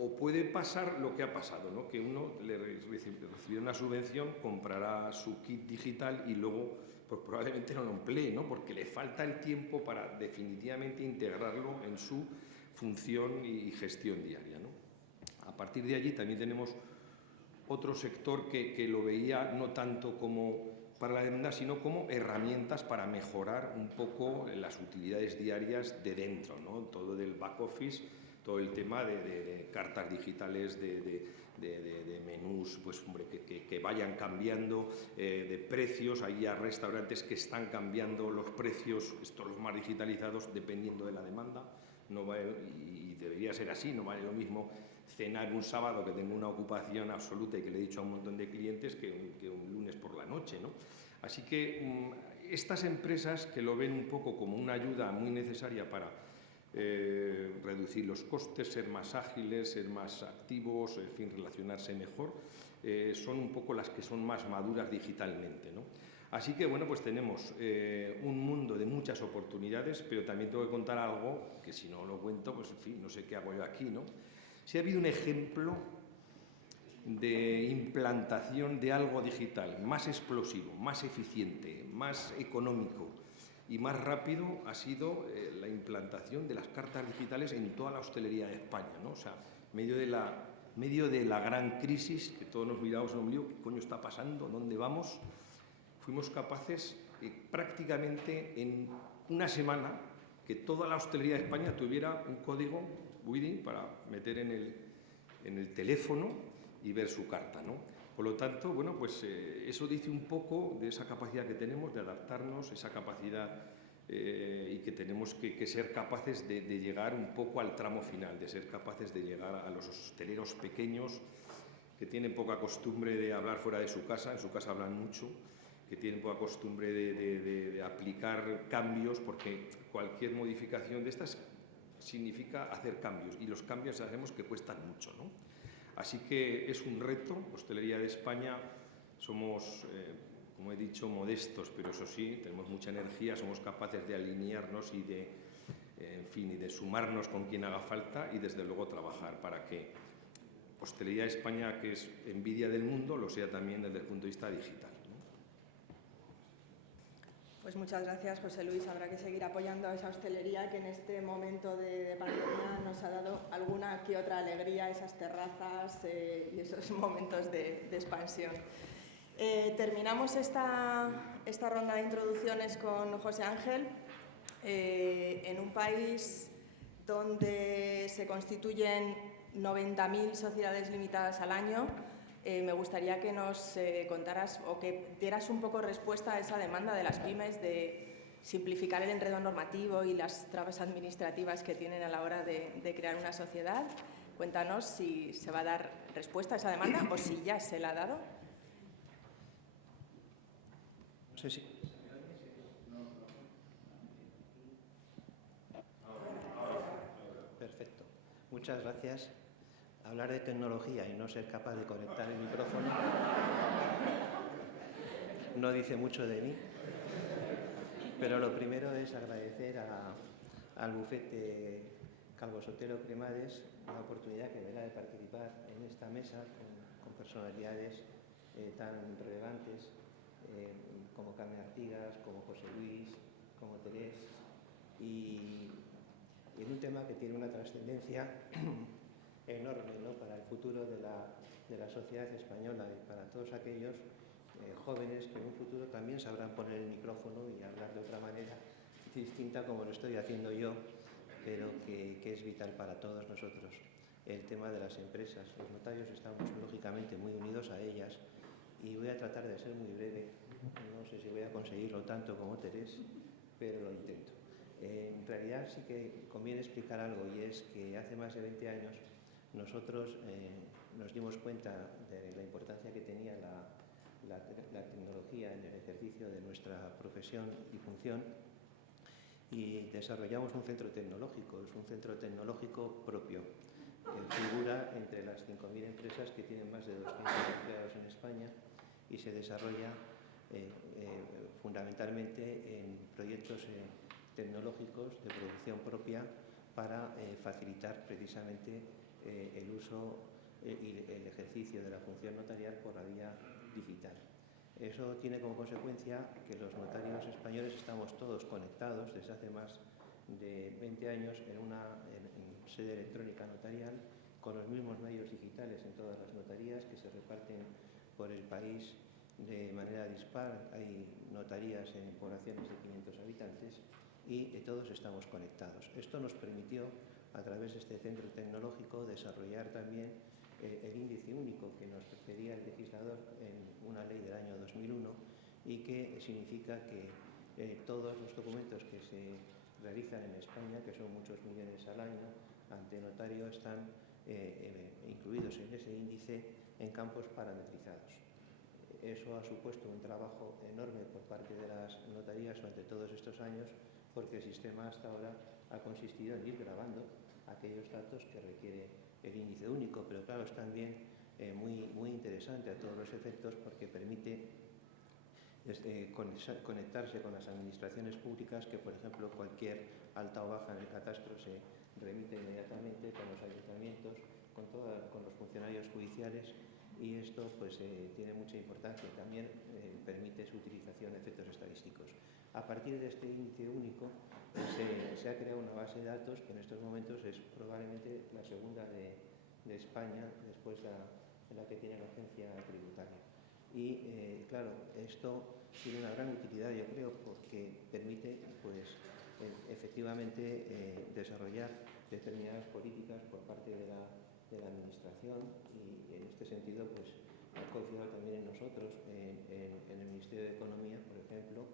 o puede pasar lo que ha pasado, ¿no? Que uno recibirá una subvención, comprará su kit digital y luego pues probablemente no lo emplee, ¿no? Porque le falta el tiempo para definitivamente integrarlo en su función y gestión diaria, ¿no? A partir de allí también tenemos otro sector que lo veía no tanto como para la demanda, sino como herramientas para mejorar un poco las utilidades diarias de dentro, ¿no? Todo del back office, todo el tema de cartas digitales, de menús, pues hombre, que vayan cambiando, de precios. Hay ya restaurantes que están cambiando los precios, estos los más digitalizados, dependiendo de la demanda. No vale, y debería ser así, no vale lo mismo cenar un sábado que tengo una ocupación absoluta y que le he dicho a un montón de clientes que un lunes por la noche, ¿no? Así que estas empresas que lo ven un poco como una ayuda muy necesaria para reducir los costes, ser más ágiles, ser más activos, en fin, relacionarse mejor, son un poco las que son más maduras digitalmente, ¿no? Así que, bueno, pues tenemos un mundo de muchas oportunidades, pero también tengo que contar algo que si no lo cuento, pues en fin, no sé qué hago yo aquí, ¿no? Si ha habido un ejemplo de implantación de algo digital más explosivo, más eficiente, más económico y más rápido, ha sido la implantación de las cartas digitales en toda la hostelería de España, ¿no? O sea, medio de la gran crisis, que todos nos miramos en el ombligo, ¿qué coño está pasando? ¿Dónde vamos? Fuimos capaces prácticamente en una semana que toda la hostelería de España tuviera un código WIDI para meter en el teléfono y ver su carta, ¿no? Por lo tanto, bueno, pues eso dice un poco de esa capacidad que tenemos de adaptarnos, esa capacidad y que tenemos que ser capaces de llegar un poco al tramo final, de ser capaces de llegar a los hosteleros pequeños que tienen poca costumbre de hablar fuera de su casa, en su casa hablan mucho, que tienen poca costumbre de aplicar cambios, porque cualquier modificación de estas significa hacer cambios, y los cambios sabemos que cuestan mucho, ¿no? Así que es un reto. Hostelería de España somos, como he dicho, modestos, pero eso sí, tenemos mucha energía, somos capaces de alinearnos y de sumarnos con quien haga falta y desde luego trabajar para que Hostelería de España, que es envidia del mundo, lo sea también desde el punto de vista digital. Pues muchas gracias, José Luis. Habrá que seguir apoyando a esa hostelería que en este momento de pandemia nos ha dado alguna que otra alegría, esas terrazas y esos momentos de expansión. Terminamos esta ronda de introducciones con José Ángel. En un país donde se constituyen 90.000 sociedades limitadas al año, me gustaría que nos contaras o que dieras un poco respuesta a esa demanda de las pymes de simplificar el enredo normativo y las trabas administrativas que tienen a la hora de crear una sociedad. Cuéntanos si se va a dar respuesta a esa demanda o si ya se la ha dado. No sé si... Perfecto. Muchas gracias. Hablar de tecnología y no ser capaz de conectar el micrófono no dice mucho de mí. Pero lo primero es agradecer al bufete Calvo Sotelo Cremades la oportunidad que me da de participar en esta mesa con personalidades tan relevantes como Carmen Artigas, como José Luis, como Terés, y en un tema que tiene una trascendencia enorme, ¿no?, para el futuro de la sociedad española y para todos aquellos jóvenes que en un futuro también sabrán poner el micrófono y hablar de otra manera distinta como lo estoy haciendo yo, pero que es vital para todos nosotros. el tema de las empresas. Los notarios estamos lógicamente muy unidos a ellas y voy a tratar de ser muy breve. No sé si voy a conseguirlo tanto como Teresa, pero lo intento. En realidad sí que conviene explicar algo, y es que hace más de 20 años nosotros nos dimos cuenta de la importancia que tenía la tecnología en el ejercicio de nuestra profesión y función, y desarrollamos un centro tecnológico. Es un centro tecnológico propio. Figura entre las 5.000 empresas que tienen más de 200 empleados en España y se desarrolla fundamentalmente en proyectos tecnológicos de producción propia para facilitar precisamente el uso y el ejercicio de la función notarial por la vía digital. Eso tiene como consecuencia que los notarios españoles estamos todos conectados desde hace más de 20 años en sede electrónica notarial, con los mismos medios digitales en todas las notarías que se reparten por el país de manera dispar. Hay notarías en poblaciones de 500 habitantes y todos estamos conectados. Esto nos permitió, a través de este centro tecnológico, desarrollar también el índice único que nos pedía el legislador en una ley del año 2001 y que significa que todos los documentos que se realizan en España, que son muchos millones al año, ante notario están incluidos en ese índice en campos parametrizados. Eso ha supuesto un trabajo enorme por parte de las notarías durante todos estos años, porque el sistema hasta ahora ha consistido en ir grabando aquellos datos que requiere el índice único, pero claro, es también muy interesante a todos los efectos porque permite conectarse con las administraciones públicas, que por ejemplo cualquier alta o baja en el catastro se remite inmediatamente con los ayuntamientos, con los funcionarios judiciales, y esto pues tiene mucha importancia. También permite su utilización de efectos estadísticos. A partir de este índice único se ha creado una base de datos que en estos momentos es probablemente la segunda de España, después de la que tiene la agencia tributaria. Y claro, esto tiene una gran utilidad, yo creo, porque permite pues, efectivamente desarrollar determinadas políticas por parte de la Administración, y en este sentido pues, ha confiado también en nosotros, en el Ministerio de Economía, por ejemplo,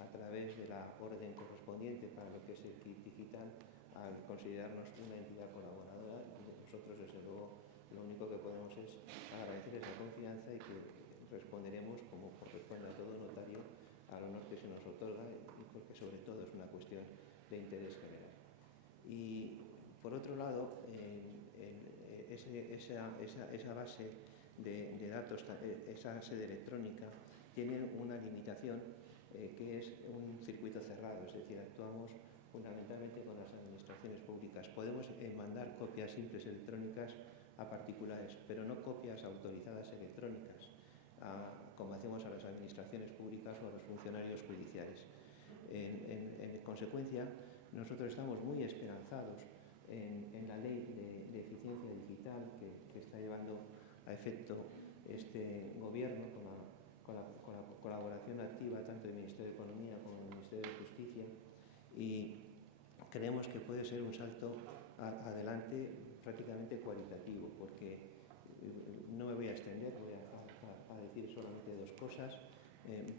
a través de la orden correspondiente para lo que es el kit digital, al considerarnos una entidad colaboradora. Nosotros, desde luego, lo único que podemos es agradecer esa confianza y que responderemos, como corresponde a todo notario, al honor que se nos otorga, y porque sobre todo es una cuestión de interés general. Y por otro lado, esa base de datos, esa sede electrónica, tiene una limitación que es un circuito cerrado, es decir, actuamos fundamentalmente con las administraciones públicas. Podemos mandar copias simples electrónicas a particulares, pero no copias autorizadas electrónicas, como hacemos a las administraciones públicas o a los funcionarios judiciales. En consecuencia, nosotros estamos muy esperanzados en la ley de eficiencia digital que está llevando a efecto este gobierno con la colaboración activa tanto del Ministerio de Economía como del Ministerio de Justicia, y creemos que puede ser un salto adelante prácticamente cualitativo, porque no me voy a extender, voy a decir solamente dos cosas.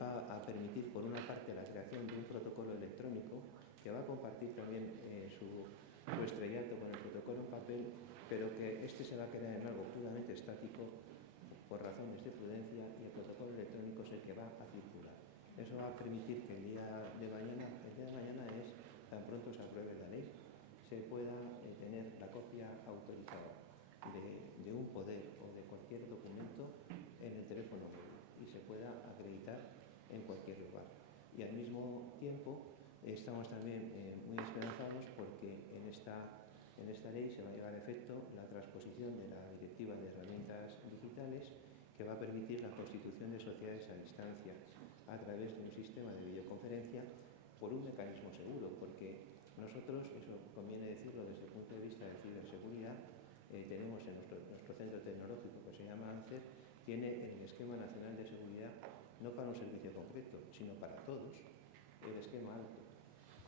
Va a permitir, por una parte, la creación de un protocolo electrónico que va a compartir también su estrellato con el protocolo en papel, pero que este se va a crear en algo puramente estático por razones de prudencia, y el protocolo electrónico es el que va a circular. Eso va a permitir que el día de mañana es, tan pronto se apruebe la ley, se pueda tener la copia autorizada de un poder o de cualquier documento en el teléfono móvil y se pueda acreditar en cualquier lugar. Y al mismo tiempo estamos también muy esperanzados porque en esta ley se va a llevar a efecto la transposición de la Directiva de Herramientas Digitales, que va a permitir la constitución de sociedades a distancia a través de un sistema de videoconferencia por un mecanismo seguro, porque nosotros, eso conviene decirlo desde el punto de vista de ciberseguridad, tenemos en nuestro centro tecnológico, que se llama ANCER, tiene el esquema nacional de seguridad no para un servicio concreto, sino para todos, el esquema ANCER,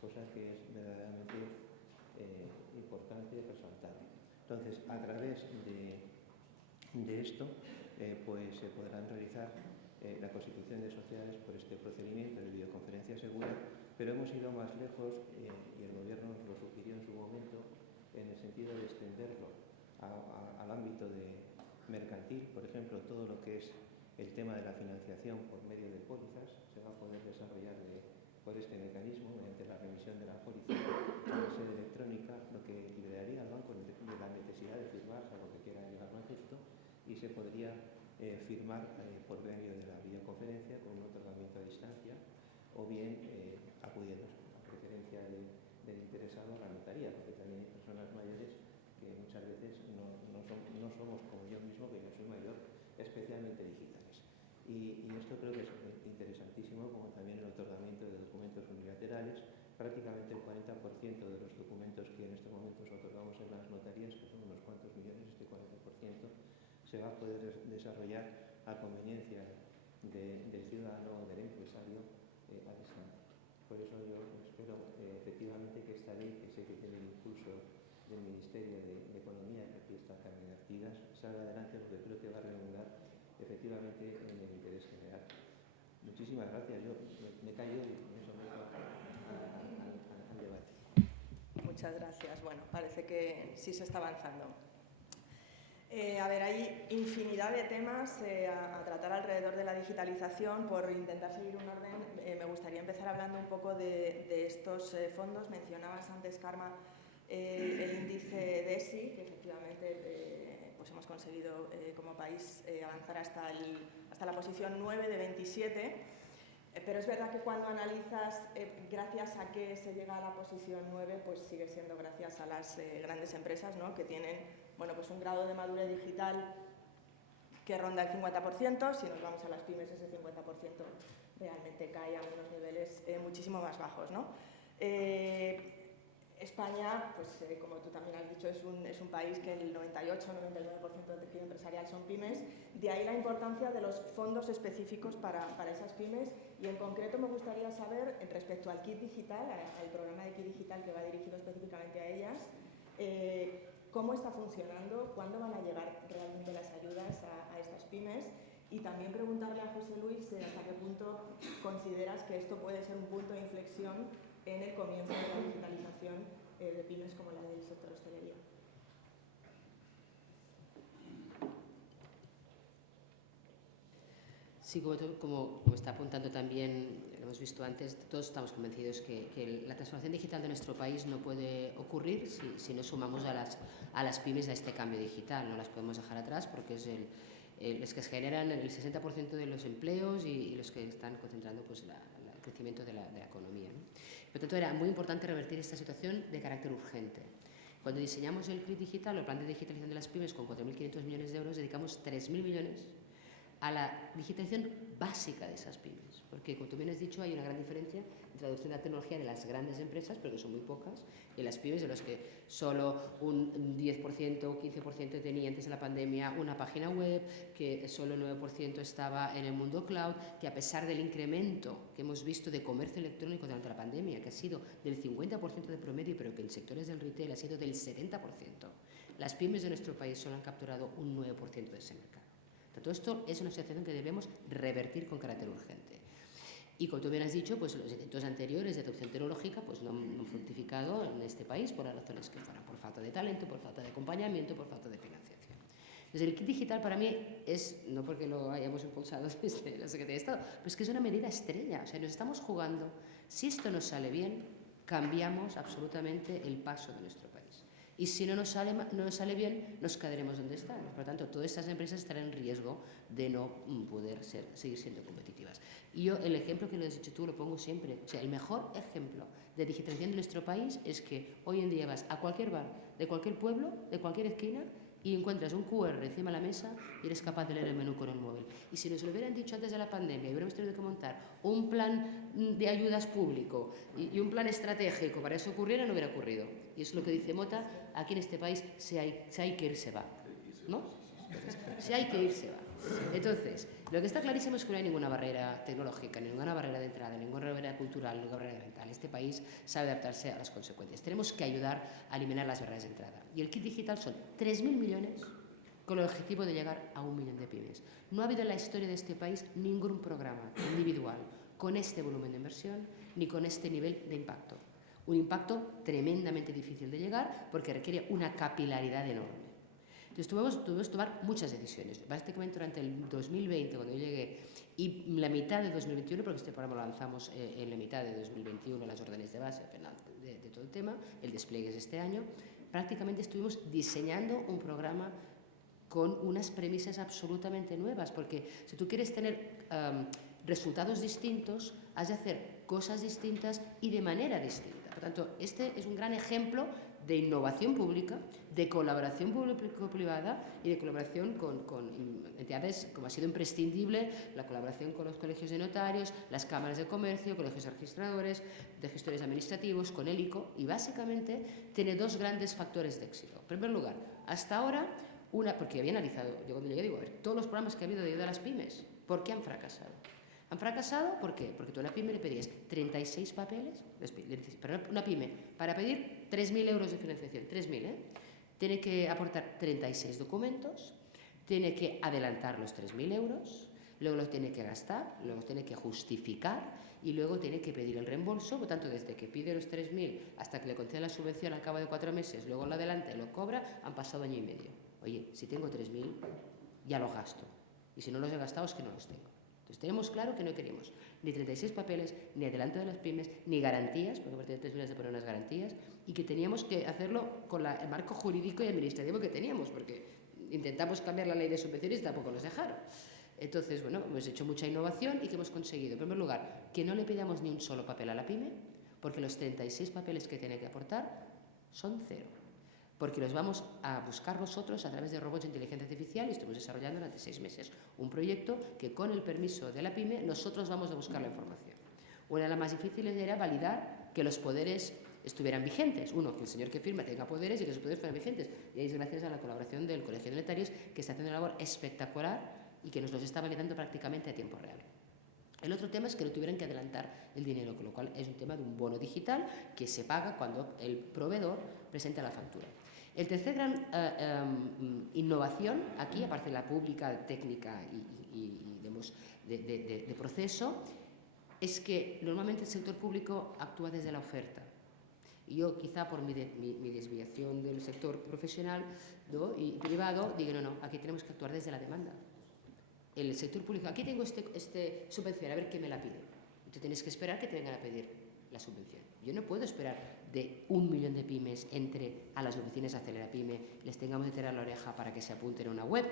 cosa que es verdaderamente importante resaltar. Entonces, a través de esto, pues se podrán realizar la constitución de sociedades por este procedimiento de videoconferencia segura, pero hemos ido más lejos y el Gobierno nos lo sugirió en su momento en el sentido de extenderlo al ámbito mercantil. Por ejemplo, todo lo que es el tema de la financiación por medio de pólizas se va a poder desarrollar por este mecanismo mediante la remisión de la póliza a la sede electrónica, lo que liberaría al banco de la necesidad de firmar, salvo que quiera llegar más esto, y se podría firmar por medio de la videoconferencia con un otorgamiento a distancia o bien acudiendo a preferencia del interesado a la notaría, porque también hay personas mayores que muchas veces no somos como yo mismo, que yo soy mayor, especialmente digitales. Y esto creo que es interesantísimo, como también el otorgamiento de documentos unilaterales. Prácticamente el 40% de los documentos que en este momento otorgamos en las notarías, que son unos cuantos millones, este 40%, se va a poder desarrollar a conveniencia del ciudadano o del empresario a distancia. Por eso yo espero efectivamente que esta ley, que sé que tiene el impulso del Ministerio de Economía, que aquí está Carmen Artigas, salga adelante, porque creo que va a redundar efectivamente en el interés general. Muchísimas gracias. Yo me callo y me someto al debate. Muchas gracias. Bueno, parece que sí se está avanzando. A ver, hay infinidad de temas a tratar alrededor de la digitalización. Por intentar seguir un orden, me gustaría empezar hablando un poco de estos fondos. Mencionabas antes, Karma, el índice DESI, que efectivamente pues hemos conseguido como país avanzar hasta la posición 9 de 27. Pero es verdad que cuando analizas gracias a qué se llega a la posición 9, pues sigue siendo gracias a las grandes empresas, ¿no?, que tienen, bueno, pues un grado de madurez digital que ronda el 50%. Si nos vamos a las pymes, ese 50% realmente cae a unos niveles muchísimo más bajos, ¿no? España, pues como tú también has dicho, es un país que el 98-99% del tejido empresarial son pymes. De ahí la importancia de los fondos específicos para esas pymes. Y en concreto me gustaría saber, respecto al kit digital, al programa de kit digital que va dirigido específicamente a ellas, cómo está funcionando, cuándo van a llegar realmente las ayudas a estas pymes. Y también preguntarle a José Luis hasta qué punto consideras que esto puede ser un punto de inflexión en el comienzo de la digitalización de pymes como la del sector hostelería. Sí, como está apuntando también, lo hemos visto antes, todos estamos convencidos que la transformación digital de nuestro país no puede ocurrir si no sumamos a las pymes a este cambio digital. No las podemos dejar atrás porque es los que generan el 60% de los empleos y los que están concentrando pues, el crecimiento de la economía, ¿no? Por lo tanto, era muy importante revertir esta situación de carácter urgente. Cuando diseñamos el CRIT digital, el plan de digitalización de las pymes, con 4.500 millones de euros, dedicamos 3.000 millones a la digitalización básica de esas pymes. Porque, como tú bien has dicho, hay una gran diferencia entre la adopción de la tecnología de las grandes empresas, pero que son muy pocas, y las pymes, de los que solo un 10% o 15% tenía antes de la pandemia una página web, que solo el 9% estaba en el mundo cloud, que a pesar del incremento que hemos visto de comercio electrónico durante la pandemia, que ha sido del 50% de promedio, pero que en sectores del retail ha sido del 70%, las pymes de nuestro país solo han capturado un 9% de ese mercado. Todo esto es una situación que debemos revertir con carácter urgente. Y como tú bien has dicho, pues los intentos anteriores de adopción tecnológica pues no han fructificado en este país por las razones que fueran, por falta de talento, por falta de acompañamiento, por falta de financiación. Entonces, el kit digital para mí es, no porque lo hayamos impulsado desde la Secretaría de Estado, pero es que es una medida estrella. O sea, nos estamos jugando, si esto nos sale bien, cambiamos absolutamente el paso de nuestro país. Y si no nos sale bien, nos quedaremos donde estamos. Por lo tanto, todas estas empresas estarán en riesgo de no poder seguir siendo competitivas. Y yo, el ejemplo que lo has dicho tú, lo pongo siempre. O sea, el mejor ejemplo de digitalización de nuestro país es que hoy en día vas a cualquier bar, de cualquier pueblo, de cualquier esquina, y encuentras un QR encima de la mesa y eres capaz de leer el menú con el móvil. Y si nos lo hubieran dicho antes de la pandemia y hubiéramos tenido que montar un plan de ayudas público y un plan estratégico para eso ocurriera, no hubiera ocurrido. Y es lo que dice Mota, aquí en este país, si hay que ir, se va, ¿no? Entonces, si hay que ir, se va. Entonces, lo que está clarísimo es que no hay ninguna barrera tecnológica, ninguna barrera de entrada, ninguna barrera cultural, ninguna barrera mental. Este país sabe adaptarse a las consecuencias. Tenemos que ayudar a eliminar las barreras de entrada. Y el kit digital son 3.000 millones con el objetivo de llegar a 1 millón de pymes. No ha habido en la historia de este país ningún programa individual con este volumen de inversión ni con este nivel de impacto. Un impacto tremendamente difícil de llegar porque requiere una capilaridad enorme. Entonces tuvimos que tomar muchas decisiones. Básicamente durante el 2020, cuando yo llegué, y la mitad de 2021, porque este programa lo lanzamos en la mitad de 2021, las órdenes de base de todo el tema, el despliegue es este año, prácticamente estuvimos diseñando un programa con unas premisas absolutamente nuevas, porque si tú quieres tener resultados distintos, has de hacer cosas distintas y de manera distinta. Por tanto, este es un gran ejemplo de innovación pública, de colaboración público-privada y de colaboración con entidades como ha sido imprescindible, la colaboración con los colegios de notarios, las cámaras de comercio, colegios de registradores, de gestores administrativos, con el ICO, y básicamente tiene dos grandes factores de éxito. En primer lugar, hasta ahora, porque había analizado, yo cuando llegué digo, a ver, todos los programas que ha habido de ayuda a las pymes, ¿por qué han fracasado? ¿Han fracasado? ¿Por qué? Porque tú a una pyme le pedías 36 papeles, pero una pyme, para pedir 3.000 euros de financiación, 3.000, tiene que aportar 36 documentos, tiene que adelantar los 3.000 euros, luego los tiene que gastar, luego los tiene que justificar y luego tiene que pedir el reembolso. Por tanto, desde que pide los 3.000 hasta que le concede la subvención al cabo de 4 meses, luego lo adelanta y lo cobra, han pasado año y medio. Oye, si tengo 3.000, ya los gasto. Y si no los he gastado, es que no los tengo. Entonces, tenemos claro que no queremos ni 36 papeles, ni adelanto de las pymes, ni garantías, porque a partir de 3.000 has de poner unas garantías, y que teníamos que hacerlo con el marco jurídico y administrativo que teníamos, porque intentamos cambiar la ley de subvenciones y tampoco nos dejaron. Entonces, bueno, hemos hecho mucha innovación y ¿qué hemos conseguido? En primer lugar, que no le pidamos ni un solo papel a la pyme, porque los 36 papeles que tiene que aportar son cero. Porque los vamos a buscar nosotros a través de robots de inteligencia artificial y estuvimos desarrollando durante 6 meses un proyecto que con el permiso de la pyme nosotros vamos a buscar la información. Una de las más difíciles era validar que los poderes estuvieran vigentes. Uno, que el señor que firma tenga poderes y que esos poderes fueran vigentes. Y ahí es gracias a la colaboración del Colegio de Notarios, que está haciendo una labor espectacular y que nos los está validando prácticamente a tiempo real. El otro tema es que no tuvieran que adelantar el dinero, con lo cual es un tema de un bono digital que se paga cuando el proveedor presenta la factura. El tercer gran innovación aquí, aparte de la pública, técnica y digamos, de proceso, es que normalmente el sector público actúa desde la oferta. Y yo, quizá por mi desviación del sector profesional, ¿no?, y privado, digo, no, aquí tenemos que actuar desde la demanda. El sector público, aquí tengo este subvención, a ver qué me la pide. Tú tienes que esperar que te vengan a pedir la subvención. Yo no puedo esperar de 1 millón de pymes entre a las oficinas Acelera Pyme, les tengamos que tirar la oreja para que se apunten a una web.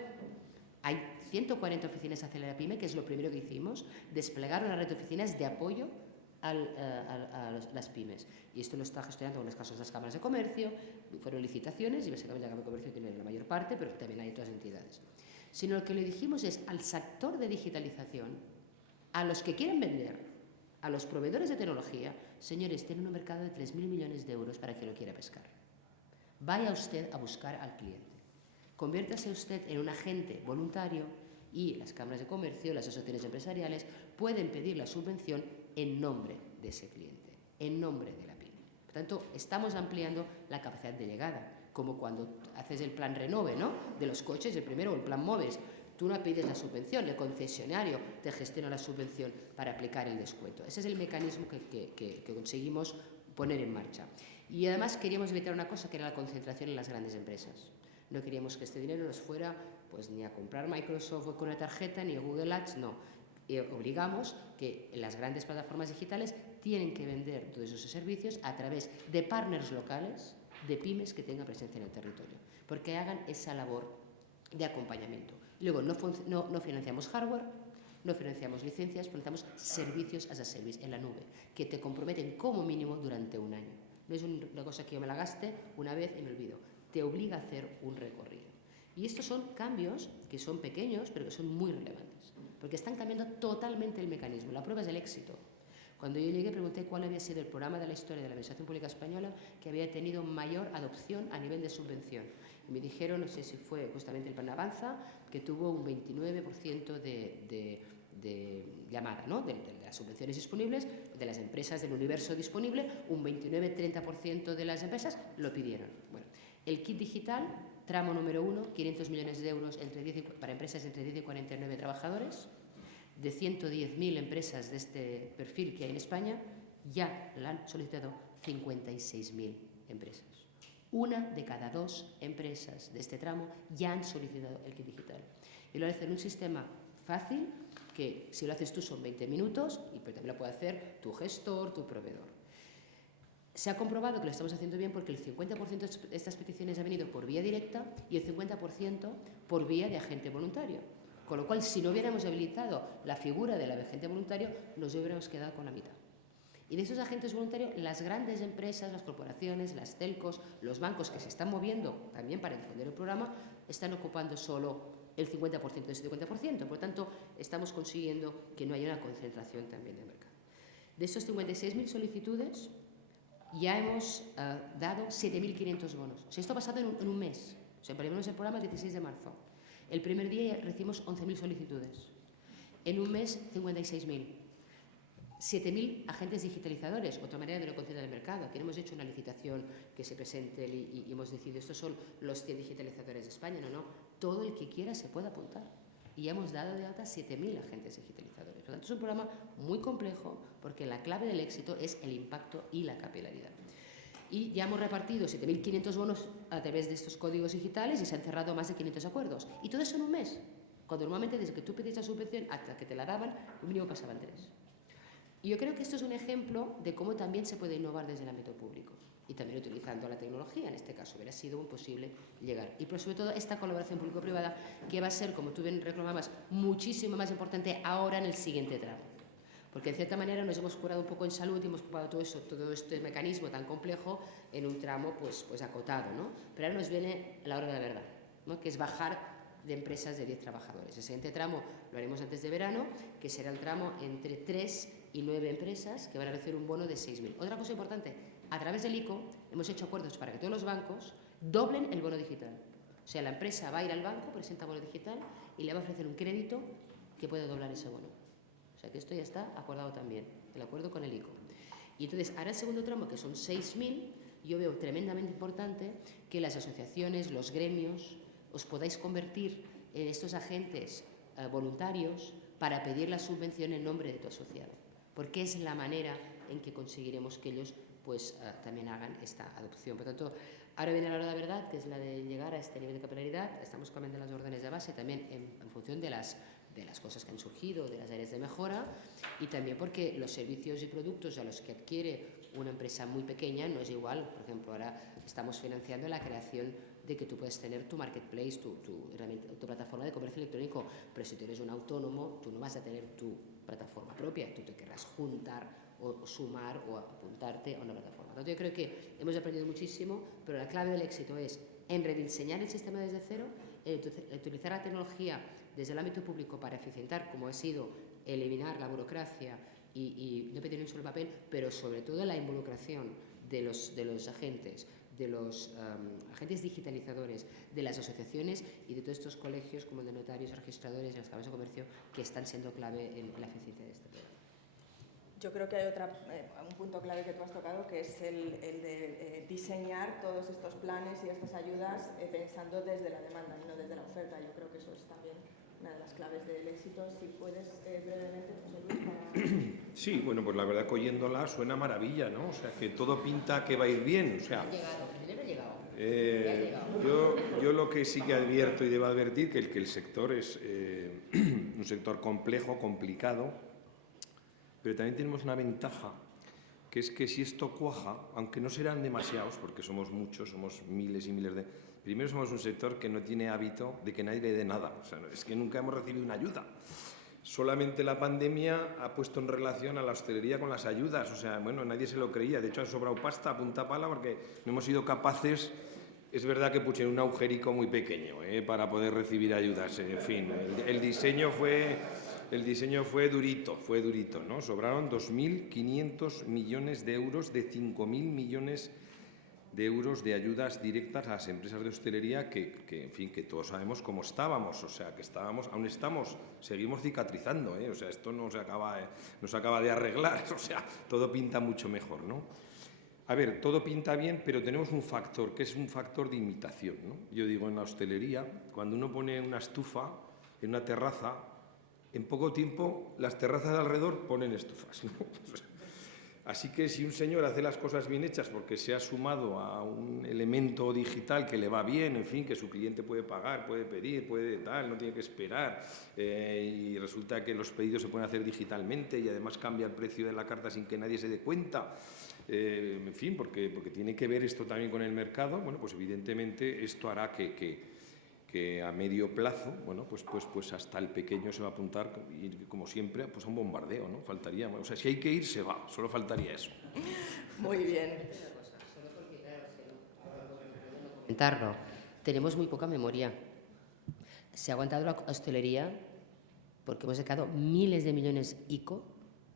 Hay 140 oficinas Acelera Pyme, que es lo primero que hicimos, desplegar una red de oficinas de apoyo a las pymes. Y esto lo está gestionando en los casos de las cámaras de comercio, fueron licitaciones y básicamente la Cámara de Comercio tiene la mayor parte, pero también hay otras entidades. Sino lo que le dijimos es al sector de digitalización, a los que quieren vender, a los proveedores de tecnología, señores, tienen un mercado de 3.000 millones de euros para quien lo quiera pescar. Vaya usted a buscar al cliente. Conviértase usted en un agente voluntario y las cámaras de comercio, las asociaciones empresariales pueden pedir la subvención en nombre de ese cliente, en nombre de la pyme. Por tanto, estamos ampliando la capacidad de llegada, como cuando haces el plan Renove, ¿no?, de los coches, el primero, o el plan Moves. Tú no pides la subvención, el concesionario te gestiona la subvención para aplicar el descuento. Ese es el mecanismo que conseguimos poner en marcha. Y además queríamos evitar una cosa, que era la concentración en las grandes empresas. No queríamos que este dinero nos fuera pues, ni a comprar Microsoft con una tarjeta, ni a Google Ads, no. Y obligamos que las grandes plataformas digitales tienen que vender todos esos servicios a través de partners locales, de pymes que tengan presencia en el territorio, porque hagan esa labor de acompañamiento. Luego, no financiamos hardware, no financiamos licencias, financiamos servicios as a service en la nube, que te comprometen como mínimo durante un año. No es una cosa que yo me la gaste una vez y me olvido. Te obliga a hacer un recorrido. Y estos son cambios que son pequeños, pero que son muy relevantes, porque están cambiando totalmente el mecanismo. La prueba es el éxito. Cuando yo llegué pregunté cuál había sido el programa de la historia de la Administración Pública Española que había tenido mayor adopción a nivel de subvención. Y me dijeron, no sé si fue justamente el Plan Avanza, que tuvo un 29% de llamada, ¿no? de las subvenciones disponibles, de las empresas del universo disponible, un 29-30% de las empresas lo pidieron. Bueno, el kit digital, tramo número 1, 500 millones de euros para empresas entre 10 y 49 trabajadores. De 110.000 empresas de este perfil que hay en España, ya la han solicitado 56.000 empresas. 1 de cada 2 empresas de este tramo ya han solicitado el kit digital. Y lo hacen en un sistema fácil, que si lo haces tú son 20 minutos, pero también lo puede hacer tu gestor, tu proveedor. Se ha comprobado que lo estamos haciendo bien porque el 50% de estas peticiones ha venido por vía directa y el 50% por vía de agente voluntario. Con lo cual, si no hubiéramos habilitado la figura del agente voluntario, nos hubiéramos quedado con la mitad. Y de esos agentes voluntarios, las grandes empresas, las corporaciones, las telcos, los bancos que se están moviendo también para difundir el programa, están ocupando solo el 50% de ese 50%. Por lo tanto, estamos consiguiendo que no haya una concentración también del mercado. De esos 56.000 solicitudes, ya hemos dado 7.500 bonos. O sea, esto ha pasado en un mes. O sea, abrimos el programa el 16 de marzo. El primer día ya recibimos 11.000 solicitudes. En un mes, 56.000. 7.000 agentes digitalizadores, otra manera de no concentrar el mercado. Aquí no hemos hecho una licitación que se presente y hemos decidido estos son los 100 digitalizadores de España. No. Todo el que quiera se puede apuntar. Y ya hemos dado de alta 7.000 agentes digitalizadores. Por lo tanto, es un programa muy complejo porque la clave del éxito es el impacto y la capilaridad. Y ya hemos repartido 7.500 bonos a través de estos códigos digitales y se han cerrado más de 500 acuerdos. Y todo eso en un mes, cuando normalmente desde que tú pediste la subvención hasta que te la daban, lo mínimo pasaban 3. Y yo creo que esto es un ejemplo de cómo también se puede innovar desde el ámbito público y también utilizando la tecnología. En este caso hubiera sido imposible llegar. Y pero sobre todo esta colaboración público-privada que va a ser, como tú bien reclamabas, muchísimo más importante ahora en el siguiente tramo. Porque en cierta manera nos hemos curado un poco en salud y hemos ocupado todo este mecanismo tan complejo en un tramo pues acotado, ¿no? Pero ahora nos viene la hora de la verdad, ¿no? Que es bajar de empresas de 10 trabajadores. El siguiente tramo lo haremos antes de verano, que será el tramo entre 3 y 9 empresas que van a recibir un bono de 6.000. Otra cosa importante, a través del ICO hemos hecho acuerdos para que todos los bancos doblen el bono digital. O sea, la empresa va a ir al banco, presenta bono digital y le va a ofrecer un crédito que puede doblar ese bono. O sea que esto ya está acordado también, el acuerdo con el ICO. Y entonces, ahora el segundo tramo, que son 6.000, yo veo tremendamente importante que las asociaciones, los gremios, os podáis convertir en estos agentes voluntarios para pedir la subvención en nombre de tu asociado. Porque es la manera en que conseguiremos que ellos pues, también hagan esta adopción. Por tanto, ahora viene la hora de la verdad, que es la de llegar a este nivel de capilaridad. Estamos cambiando las órdenes de base también en función de las cosas que han surgido, de las áreas de mejora y también porque los servicios y productos a los que adquiere una empresa muy pequeña no es igual. Por ejemplo, ahora estamos financiando la creación de que tú puedes tener tu marketplace, tu plataforma de comercio electrónico, pero si tú eres un autónomo, tú no vas a tener tu plataforma propia, tú te querrás juntar o sumar o apuntarte a una plataforma. Entonces, yo creo que hemos aprendido muchísimo, pero la clave del éxito es en rediseñar el sistema desde cero, utilizar la tecnología desde el ámbito público para eficientar, como ha sido eliminar la burocracia y no pedir un solo papel, pero sobre todo la involucración de los agentes, de los agentes digitalizadores, de las asociaciones y de todos estos colegios como el de notarios, registradores y las cámaras de comercio que están siendo clave en la eficiencia de este programa. Yo creo que hay un punto clave que tú has tocado, que es el de diseñar todos estos planes y estas ayudas pensando desde la demanda y no desde la oferta. Yo creo que eso es también una de las claves del éxito. Si puedes brevemente, José Luis, para... Sí, bueno, pues la verdad que oyéndola suena maravilla, ¿no? O sea, que todo pinta que va a ir bien. O sea, Ha llegado. Yo lo que sí que advierto y debo advertir que el sector es un sector complejo, complicado, pero también tenemos una ventaja, que es que si esto cuaja, aunque no serán demasiados, porque somos muchos, somos miles y miles de... Primero somos un sector que no tiene hábito de que nadie le dé nada, o sea, es que nunca hemos recibido una ayuda. Solamente la pandemia ha puesto en relación a la hostelería con las ayudas, o sea, bueno, nadie se lo creía, de hecho ha sobrado pasta a punta pala porque no hemos sido capaces, es verdad que puse un agujerico muy pequeño para poder recibir ayudas, en fin, el diseño fue el diseño fue durito, ¿no? Sobraron 2.500 millones de euros de 5.000 millones de euros de ayudas directas a las empresas de hostelería que, en fin, que todos sabemos cómo estábamos, o sea, que estábamos, aún estamos, seguimos cicatrizando, ¿eh? O sea, esto no se acaba de arreglar, o sea, todo pinta mucho mejor, ¿no? A ver, todo pinta bien, pero tenemos un factor, que es un factor de imitación, ¿no? Yo digo, en la hostelería, cuando uno pone una estufa en una terraza, en poco tiempo las terrazas de alrededor ponen estufas, ¿no? Así que si un señor hace las cosas bien hechas porque se ha sumado a un elemento digital que le va bien, en fin, que su cliente puede pagar, puede pedir, puede tal, no tiene que esperar, y resulta que los pedidos se pueden hacer digitalmente y además cambia el precio de la carta sin que nadie se dé cuenta, en fin, porque tiene que ver esto también con el mercado, bueno, pues evidentemente esto hará que a medio plazo, bueno, pues hasta el pequeño se va a apuntar, y como siempre, pues a un bombardeo, ¿no? Faltaría, o sea, si hay que ir, se va, solo faltaría eso. Muy bien. Comentarlo. Tenemos muy poca memoria. Se ha aguantado la hostelería porque hemos sacado miles de millones ICO,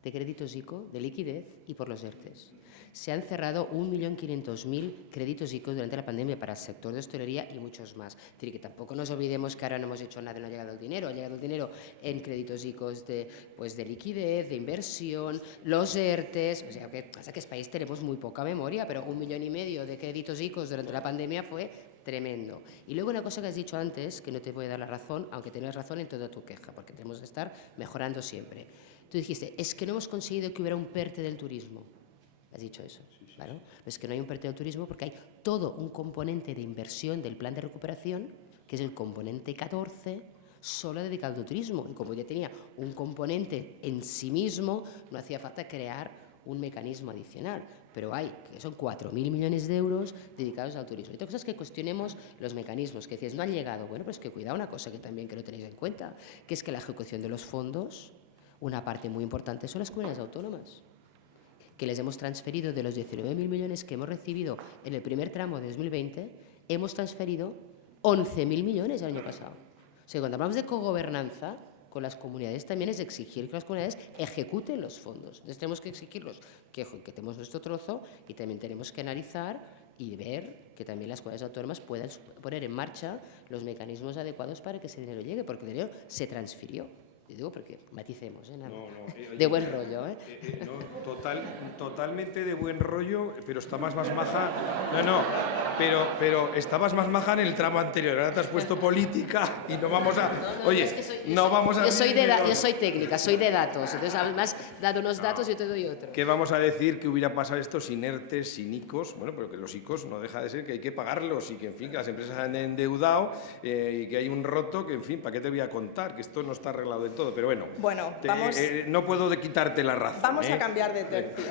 de créditos ICO, de liquidez y por los ERTES. Se han cerrado 1.500.000 créditos ICO durante la pandemia para el sector de hostelería y muchos más. Es decir, que tampoco nos olvidemos que ahora no hemos hecho nada, no ha llegado el dinero. Ha llegado el dinero en créditos ICO de liquidez, de inversión, los ERTES. O sea, que pasa que en país tenemos muy poca memoria, pero 1,5 millones de créditos ICO durante la pandemia fue tremendo. Y luego una cosa que has dicho antes, que no te voy a dar la razón, aunque tienes razón en toda tu queja, porque tenemos que estar mejorando siempre. Tú dijiste, es que no hemos conseguido que hubiera un PERTE del turismo. ¿Has dicho eso? Sí. Claro. Es que no hay un PERTE del turismo porque hay todo un componente de inversión del plan de recuperación, que es el componente 14, solo dedicado al turismo. Y como ya tenía un componente en sí mismo, no hacía falta crear un mecanismo adicional. Pero hay, que son 4.000 millones de euros dedicados al turismo. Y otra cosa es que cuestionemos los mecanismos, que decías, no han llegado. Bueno, pues que cuidado, una cosa que también que no tenéis en cuenta, que es que la ejecución de los fondos, una parte muy importante son las comunidades autónomas, que les hemos transferido de los 19.000 millones que hemos recibido en el primer tramo de 2020, hemos transferido 11.000 millones el año pasado. O sea, cuando hablamos de cogobernanza con las comunidades, también es exigir que las comunidades ejecuten los fondos. Entonces tenemos que exigirlos que ejecutemos nuestro trozo y también tenemos que analizar y ver que también las comunidades autónomas puedan poner en marcha los mecanismos adecuados para que ese dinero llegue, porque el dinero se transfirió. Te digo porque maticemos, nada. De buen rollo, ¿eh? Totalmente de buen rollo, pero está más maja. Pero estabas más maja en el tramo anterior. Ahora te has puesto política y no vamos a. Oye, es que no vamos a. Yo soy técnica, soy de datos. Entonces, además, dado unos datos, yo te doy otro. ¿Qué vamos a decir que hubiera pasado esto sin ERTES, sin ICOs? Bueno, pero que los ICOs no deja de ser que hay que pagarlos y que, en fin, que las empresas han endeudado y que hay un roto que, en fin, ¿para qué te voy a contar? Que esto no está arreglado de todo, pero bueno, vamos, no puedo quitarte la razón. Vamos a cambiar de tercio.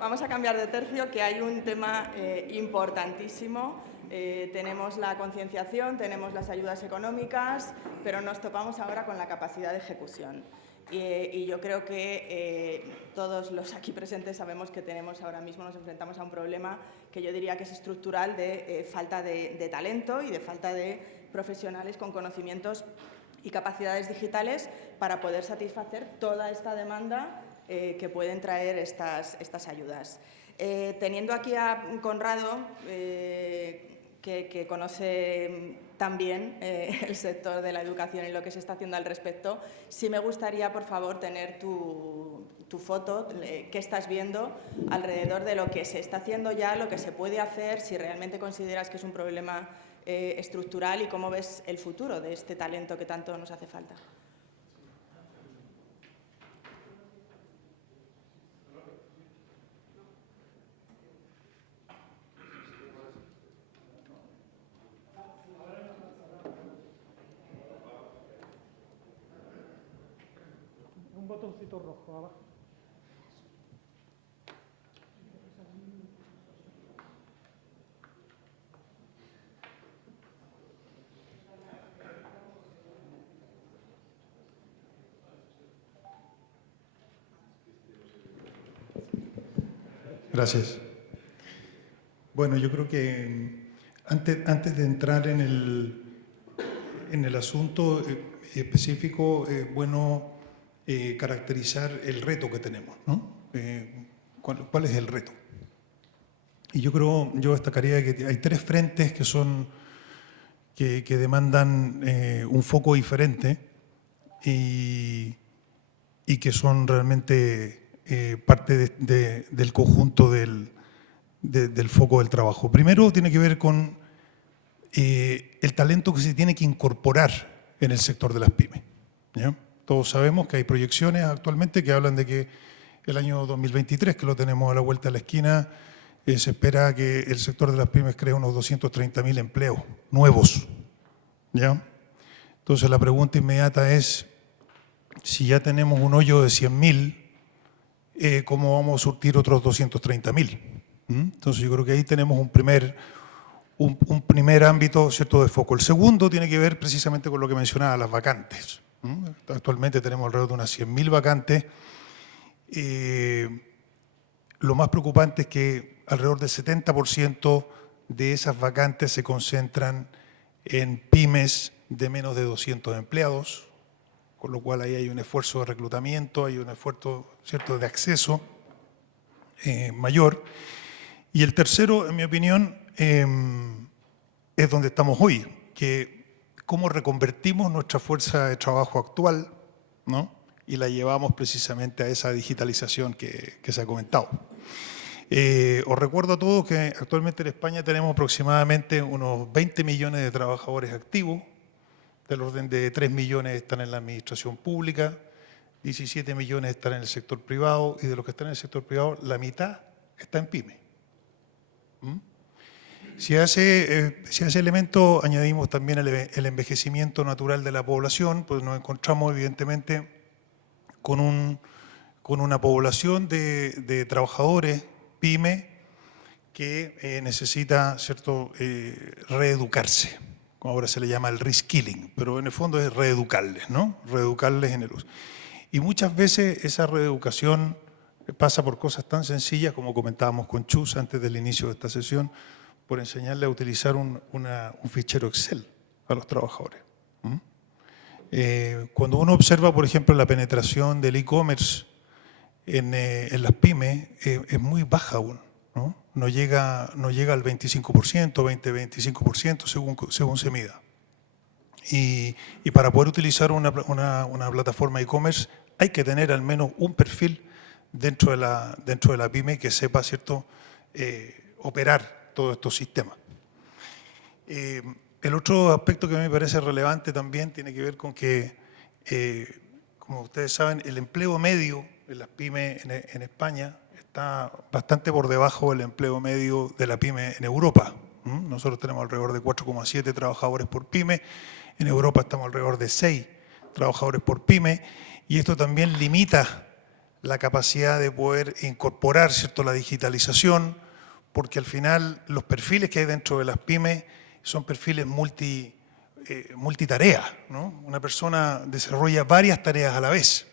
Vamos a cambiar de tercio, que hay un tema importantísimo. Tenemos la concienciación, tenemos las ayudas económicas, pero nos topamos ahora con la capacidad de ejecución. Y yo creo que todos los aquí presentes sabemos que ahora mismo nos enfrentamos a un problema que yo diría que es estructural de falta de talento y de falta de profesionales con conocimientos y capacidades digitales para poder satisfacer toda esta demanda que pueden traer estas ayudas. Teniendo aquí a Conrado, que conoce también el sector de la educación y lo que se está haciendo al respecto, sí me gustaría, por favor, tener tu foto, qué estás viendo alrededor de lo que se está haciendo ya, lo que se puede hacer, si realmente consideras que es un problema estructural y cómo ves el futuro de este talento que tanto nos hace falta. Un botoncito rojo abajo. Gracias. Bueno, yo creo que antes de entrar en el asunto, específico, es bueno caracterizar el reto que tenemos, ¿no? ¿Cuál es el reto? Y yo destacaría que hay 3 frentes que demandan un foco diferente y que son realmente parte del conjunto del foco del trabajo. Primero tiene que ver con el talento que se tiene que incorporar en el sector de las pymes, ¿ya? Todos sabemos que hay proyecciones actualmente que hablan de que el año 2023, que lo tenemos a la vuelta de la esquina, se espera que el sector de las pymes cree unos 230.000 empleos nuevos, ¿ya? Entonces la pregunta inmediata es, si ya tenemos un hoyo de 100.000, ¿cómo vamos a surtir otros 230.000? Entonces yo creo que ahí tenemos un primer ámbito, ¿cierto?, de foco. El segundo tiene que ver precisamente con lo que mencionaba, las vacantes. Actualmente tenemos alrededor de unas 100.000 vacantes. Lo más preocupante es que alrededor del 70% de esas vacantes se concentran en pymes de menos de 200 empleados, con lo cual ahí hay un esfuerzo de reclutamiento, hay un esfuerzo, ¿cierto?, de acceso mayor. Y el tercero, en mi opinión, es donde estamos hoy, que cómo reconvertimos nuestra fuerza de trabajo actual, ¿no?, y la llevamos precisamente a esa digitalización que se ha comentado. Os recuerdo a todos que actualmente en España tenemos aproximadamente unos 20 millones de trabajadores activos, del orden de 3 millones están en la administración pública, 17 millones están en el sector privado, y de los que están en el sector privado, la mitad está en pyme. Si a ese elemento añadimos también el envejecimiento natural de la población, pues nos encontramos evidentemente con una población de trabajadores pyme que necesita, ¿cierto?, reeducarse, como ahora se le llama el reskilling, pero en el fondo es reeducarles, ¿no? Reeducarles en el uso. Y muchas veces esa reeducación pasa por cosas tan sencillas como comentábamos con Chus antes del inicio de esta sesión, por enseñarle a utilizar un fichero Excel a los trabajadores. Cuando uno observa, por ejemplo, la penetración del e-commerce en las pymes, es muy baja aún, ¿no? No llega al 25%, 20-25%, según se mida. Y para poder utilizar una plataforma e-commerce hay que tener al menos un perfil dentro de la pyme que sepa, ¿cierto?, operar todos estos sistemas. El otro aspecto que a mí me parece relevante también tiene que ver con que, como ustedes saben, el empleo medio en las pymes en España está bastante por debajo del empleo medio de la pyme en Europa. Nosotros tenemos alrededor de 4,7 trabajadores por pyme, en Europa estamos alrededor de 6 trabajadores por pyme, y esto también limita la capacidad de poder incorporar, ¿cierto?, la digitalización, porque al final los perfiles que hay dentro de las pymes son perfiles multitarea, ¿no? Una persona desarrolla varias tareas a la vez.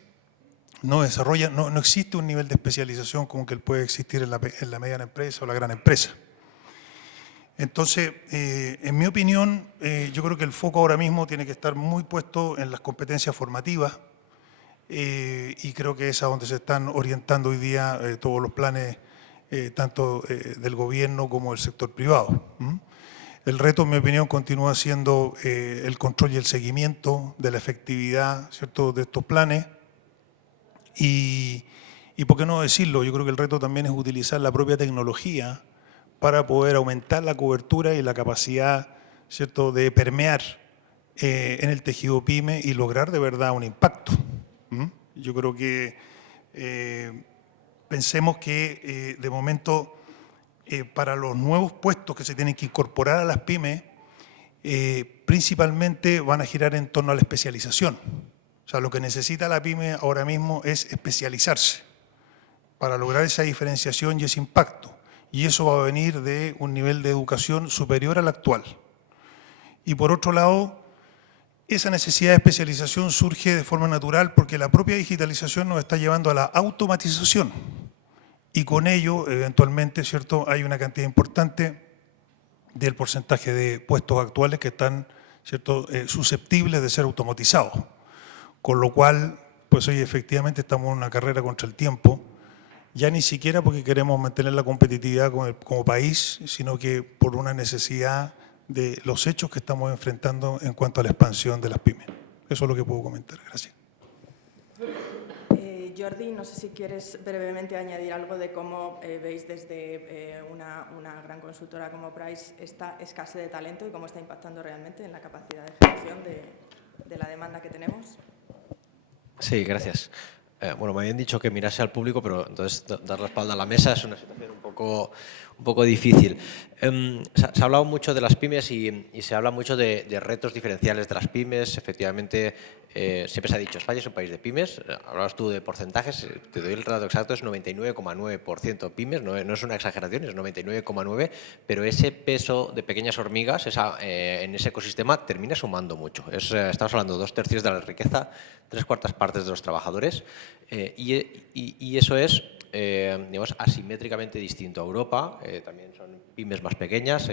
No existe un nivel de especialización como que puede existir en la mediana empresa o la gran empresa. Entonces, en mi opinión, yo creo que el foco ahora mismo tiene que estar muy puesto en las competencias formativas, y creo que es a donde se están orientando hoy día todos los planes, tanto del gobierno como del sector privado. El reto, en mi opinión, continúa siendo el control y el seguimiento de la efectividad, ¿cierto?, de estos planes. Y por qué no decirlo, yo creo que el reto también es utilizar la propia tecnología para poder aumentar la cobertura y la capacidad, ¿cierto?, de permear en el tejido pyme y lograr de verdad un impacto. Yo creo que pensemos que de momento para los nuevos puestos que se tienen que incorporar a las pymes, principalmente van a girar en torno a la especialización. O sea, lo que necesita la pyme ahora mismo es especializarse para lograr esa diferenciación y ese impacto. Y eso va a venir de un nivel de educación superior al actual. Y por otro lado, esa necesidad de especialización surge de forma natural porque la propia digitalización nos está llevando a la automatización. Y con ello, eventualmente, ¿cierto?, hay una cantidad importante del porcentaje de puestos actuales que están ¿cierto?, susceptibles de ser automatizados. Con lo cual, pues hoy efectivamente estamos en una carrera contra el tiempo, ya ni siquiera porque queremos mantener la competitividad como país, sino que por una necesidad de los hechos que estamos enfrentando en cuanto a la expansión de las pymes. Eso es lo que puedo comentar. Gracias. Jordi, no sé si quieres brevemente añadir algo de cómo veis desde una gran consultora como Price esta escasez de talento y cómo está impactando realmente en la capacidad de ejecución de la demanda que tenemos. Sí, gracias. Bueno, me habían dicho que mirase al público, pero entonces dar la espalda a la mesa es una situación un poco difícil. Se ha hablado mucho de las pymes y se habla mucho de retos diferenciales de las pymes. Efectivamente, siempre se ha dicho, España es un país de pymes. Hablabas tú de porcentajes, te doy el dato exacto, es 99,9% pymes, no es una exageración, es 99,9%, pero ese peso de pequeñas hormigas en ese ecosistema termina sumando mucho. Estamos hablando de 2/3 de la riqueza, 3/4 partes de los trabajadores, y eso es digamos, asimétricamente distinto a Europa. También son pymes más pequeñas,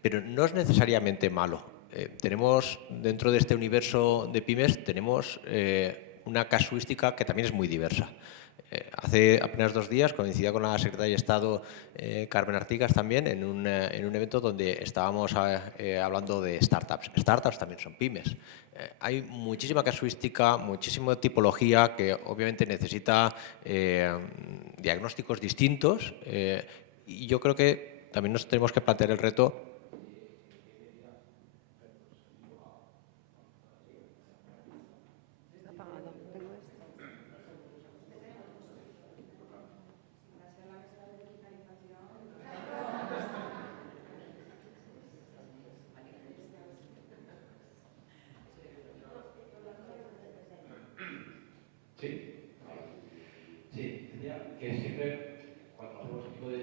pero no es necesariamente malo. Tenemos dentro de este universo de pymes tenemos una casuística que también es muy diversa. Hace apenas 2 días coincidía con la secretaria de Estado Carmen Artigas también en un evento donde estábamos hablando de startups. Startups también son pymes. Hay muchísima casuística, muchísima tipología que obviamente necesita diagnósticos distintos, y yo creo que también nos tenemos que plantear el reto . Sí, decía que siempre, cuando hacemos este tipo de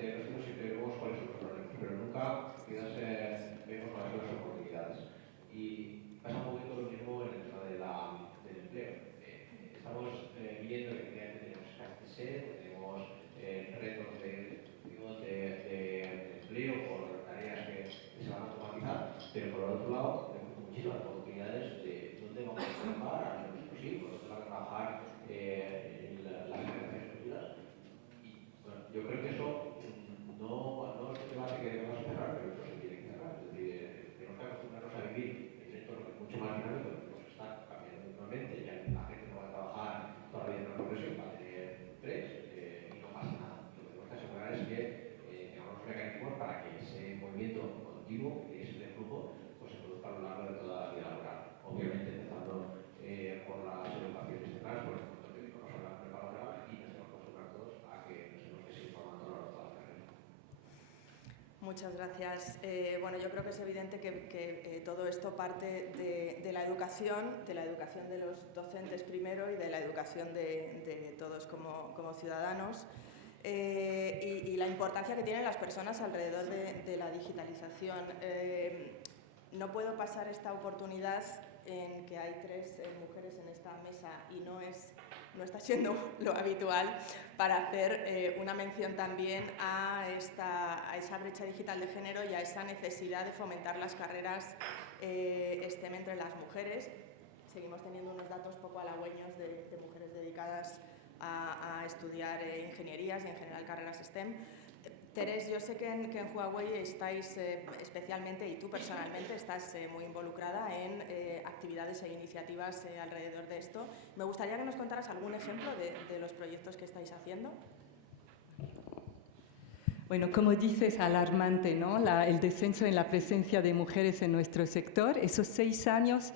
diagnósticos, siempre vemos cuáles son los problemas, pero nunca quizás vemos cuáles son las oportunidades. Y pasa un poquito lo mismo en el tema del empleo. Estamos viendo que efectivamente tenemos escasez, tenemos retos de empleo por tareas que se van a automatizar, pero por el otro lado tenemos muchísimas oportunidades de dónde vamos a trabajar a nivel exclusivo, dónde van a trabajar las generaciones futuras. Y bueno, yo creo que eso no es un debate que debemos cerrar, pero eso se tiene que cerrar. Es decir, tenemos que acostumbrarnos a vivir en un entorno que es mucho más dinámico, que nos está cambiando últimamente, ya la gente no va a trabajar toda la vida en una progresión, va a tener 3 y no pasa nada. Lo que tenemos que asegurar es que tengamos mecanismos para que ese movimiento continuo, que es el de flujo, pues se produzca a lo largo de toda la vida laboral. Obviamente empezando por las educaciones detrás, por el momento que nos hablan de prepa laboral, y nos tenemos que acostumbrar todos a que nos tenemos que seguir formando a lo largo de toda la carrera. Muchas gracias. Bueno, yo creo que es evidente que todo esto parte de la educación de los docentes primero y de la educación de todos como ciudadanos, y la importancia que tienen las personas alrededor de la digitalización. No puedo pasar esta oportunidad en que hay 3 mujeres en esta mesa y no está siendo lo habitual, para hacer una mención también a esa brecha digital de género y a esa necesidad de fomentar las carreras STEM entre las mujeres. Seguimos teniendo unos datos poco halagüeños de mujeres dedicadas a estudiar ingenierías y en general carreras STEM. Terés, yo sé que en Huawei estáis especialmente, y tú personalmente estás muy involucrada en actividades e iniciativas alrededor de esto. Me gustaría que nos contaras algún ejemplo de los proyectos que estáis haciendo. Bueno, como dices, alarmante, ¿no? El descenso en la presencia de mujeres en nuestro sector. Esos 6 años,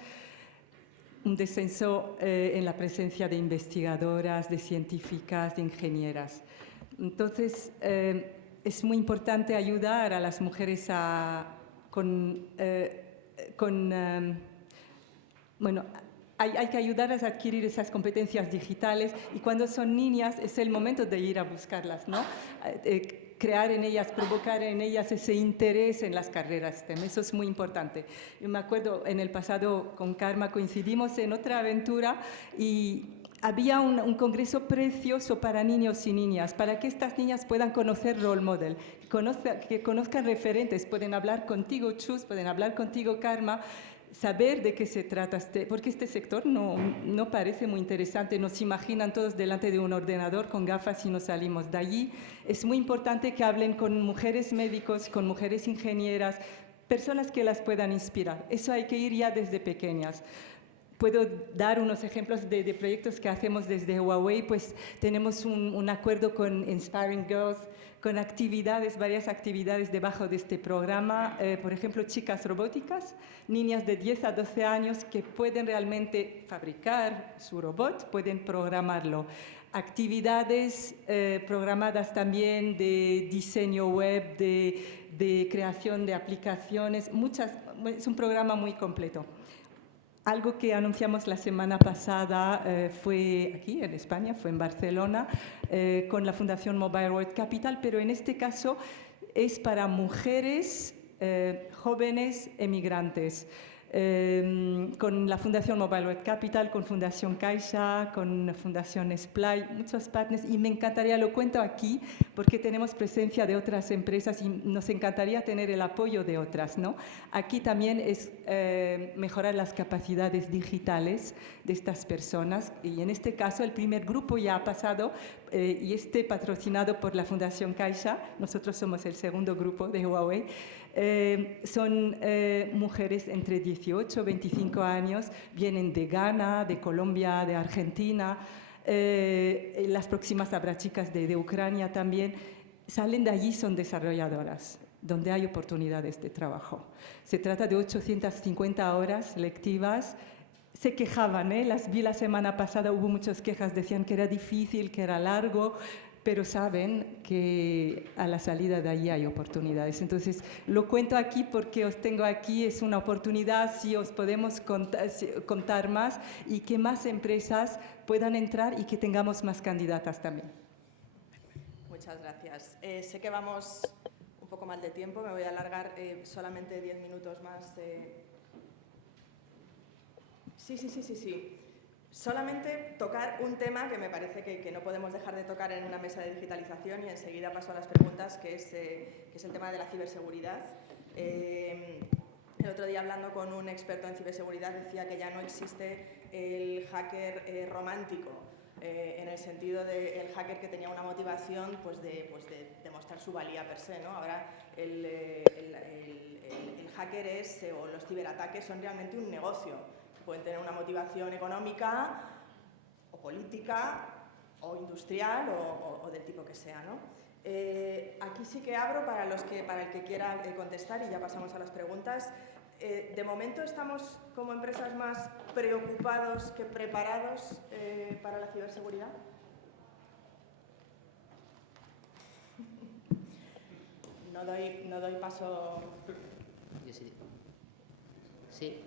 un descenso en la presencia de investigadoras, de científicas, de ingenieras. Entonces, es muy importante ayudar a las mujeres hay que ayudarlas a adquirir esas competencias digitales, y cuando son niñas es el momento de ir a buscarlas, ¿no? Crear en ellas, provocar en ellas ese interés en las carreras STEM. Eso es muy importante. Yo me acuerdo, en el pasado con Karma coincidimos en otra aventura y había un congreso precioso para niños y niñas, para que estas niñas puedan conocer role model, que conozcan referentes, pueden hablar contigo, Chus, pueden hablar contigo, Karma, saber de qué se trata, porque este sector no parece muy interesante, nos imaginan todos delante de un ordenador con gafas y no salimos de allí. Es muy importante que hablen con mujeres médicos, con mujeres ingenieras, personas que las puedan inspirar. Eso hay que ir ya desde pequeñas. Puedo dar unos ejemplos de proyectos que hacemos desde Huawei, pues tenemos un acuerdo con Inspiring Girls, con actividades, varias actividades debajo de este programa, por ejemplo, chicas robóticas, niñas de 10 a 12 años que pueden realmente fabricar su robot, pueden programarlo. Actividades programadas también de diseño web, de creación de aplicaciones, es un programa muy completo. Algo que anunciamos la semana pasada fue aquí en España, fue en Barcelona, con la Fundación Mobile World Capital, pero en este caso es para mujeres jóvenes emigrantes. Con la Fundación Mobile World Capital, con Fundación Caixa, con Fundación Splay, muchos partners, y me encantaría, lo cuento aquí, porque tenemos presencia de otras empresas y nos encantaría tener el apoyo de otras, ¿no? Aquí también es mejorar las capacidades digitales de estas personas, y en este caso el primer grupo ya ha pasado, y patrocinado por la Fundación Caixa, nosotros somos el segundo grupo de Huawei. Son mujeres entre 18 y 25 años, vienen de Ghana, de Colombia, de Argentina, las próximas habrá chicas de Ucrania también, salen de allí, son desarrolladoras, donde hay oportunidades de trabajo. Se trata de 850 horas lectivas. Se quejaban, las vi la semana pasada, hubo muchas quejas, decían que era difícil, que era largo, pero saben que a la salida de allí hay oportunidades. Entonces, lo cuento aquí porque os tengo aquí, es una oportunidad, si os podemos contar más y que más empresas puedan entrar y que tengamos más candidatas también. Muchas gracias. Sé que vamos un poco mal de tiempo, me voy a alargar solamente 10 minutos más. Sí. Solamente tocar un tema que me parece que no podemos dejar de tocar en una mesa de digitalización y enseguida paso a las preguntas, que es el tema de la ciberseguridad. El otro día, hablando con un experto en ciberseguridad, decía que ya no existe el hacker romántico, en el sentido del hacker que tenía una motivación pues de demostrar su valía per se, ¿no? Ahora el hacker o los ciberataques son realmente un negocio. Pueden tener una motivación económica o política o industrial o del tipo que sea, ¿no? Aquí sí que abro para el que quiera contestar y ya pasamos a las preguntas. De momento estamos como empresas más preocupados que preparados para la ciberseguridad. No doy paso. Yo sí. Sí.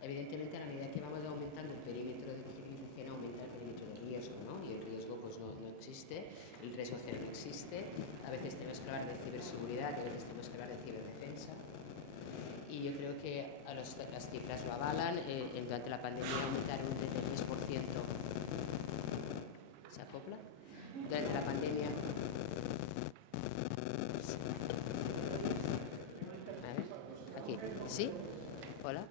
Evidentemente, a la medida que vamos aumentando el perímetro de digitalización, aumenta el perímetro de riesgo, ¿no? Y el riesgo pues no existe, el riesgo cero no existe. A veces tenemos que hablar de ciberseguridad, a veces tenemos que hablar de ciberdefensa. Y yo creo que las cifras lo avalan. Durante la pandemia aumentaron un 33%. ¿Se acopla? Durante la pandemia. A ver, aquí. ¿Sí? Hola.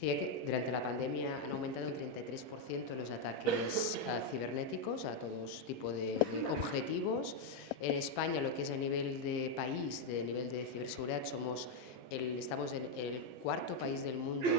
Que durante la pandemia han aumentado un 33% los ataques cibernéticos a todos tipos de objetivos. En España, lo que es a nivel de país, de nivel de ciberseguridad, estamos en el cuarto país del mundo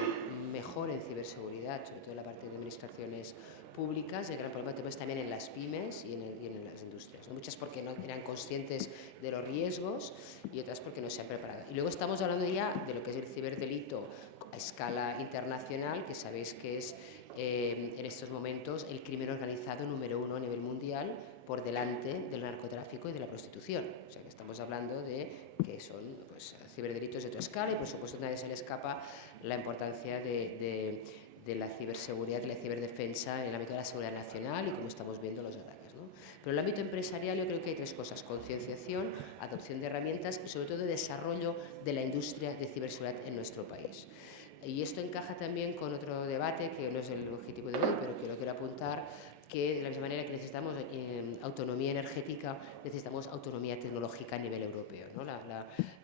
mejor en ciberseguridad, sobre todo en la parte de administraciones públicas. El gran problema tenemos también en las pymes y en las industrias, ¿no? Muchas porque no eran conscientes de los riesgos y otras porque no se han preparado. Y luego estamos hablando ya de lo que es el ciberdelito a escala internacional, que sabéis que es en estos momentos el crimen organizado número 1 a nivel mundial, por delante del narcotráfico y de la prostitución. O sea, que estamos hablando de que son pues, ciberdelitos de otra escala y, por supuesto, nadie se le escapa la importancia de la ciberseguridad y la ciberdefensa en el ámbito de la seguridad nacional y cómo estamos viendo los ataques, ¿no? Pero en el ámbito empresarial yo creo que hay tres cosas: concienciación, adopción de herramientas y sobre todo desarrollo de la industria de ciberseguridad en nuestro país. Y esto encaja también con otro debate que no es el objetivo de hoy, pero que lo quiero apuntar, que de la misma manera que necesitamos autonomía energética, necesitamos autonomía tecnológica a nivel europeo, ¿no?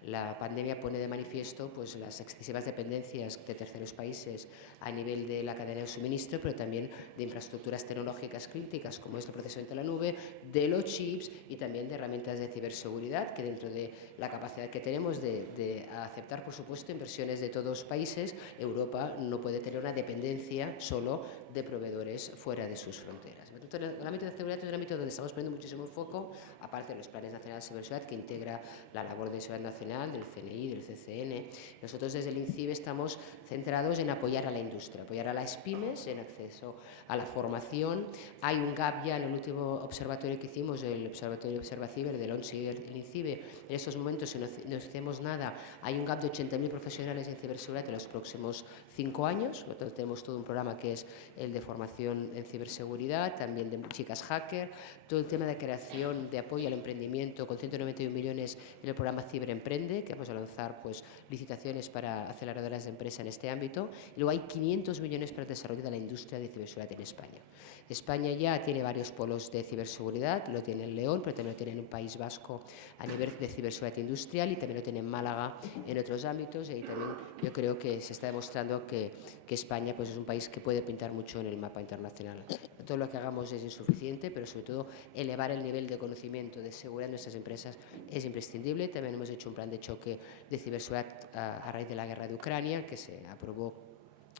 La pandemia pone de manifiesto pues, las excesivas dependencias de terceros países a nivel de la cadena de suministro, pero también de infraestructuras tecnológicas críticas como es el procesamiento de la nube, de los chips y también de herramientas de ciberseguridad, que dentro de la capacidad que tenemos de aceptar, por supuesto, inversiones de todos los países, Europa no puede tener una dependencia solo de proveedores fuera de sus fronteras. Entonces, el ámbito de seguridad es un ámbito donde estamos poniendo muchísimo foco, aparte de los planes nacionales de ciberseguridad, que integra la labor de seguridad nacional, del CNI, del CCN. Nosotros desde el INCIBE estamos centrados en apoyar a la industria, apoyar a las pymes en acceso a la formación. Hay un gap ya en el último observatorio que hicimos, el Observatorio Observaciber del ONSI y el INCIBE. En estos momentos, si no hacemos nada, hay un gap de 80.000 profesionales en ciberseguridad en los próximos 5 años. Nosotros tenemos todo un programa que es el de formación en ciberseguridad, también de chicas hacker, todo el tema de creación de apoyo al emprendimiento con 191 millones en el programa Ciberemprende, que vamos a lanzar pues, licitaciones para aceleradoras de empresa en este ámbito. Y luego hay 500 millones para el desarrollo de la industria de ciberseguridad en España. España ya tiene varios polos de ciberseguridad, lo tiene en León, pero también lo tiene en el País Vasco a nivel de ciberseguridad industrial y también lo tiene en Málaga en otros ámbitos, y ahí también yo creo que se está demostrando que España pues, es un país que puede pintar mucho en el mapa internacional. Todo lo que hagamos es insuficiente, pero sobre todo elevar el nivel de conocimiento de seguridad de nuestras empresas es imprescindible. También hemos hecho un plan de choque de ciberseguridad a raíz de la guerra de Ucrania, que se aprobó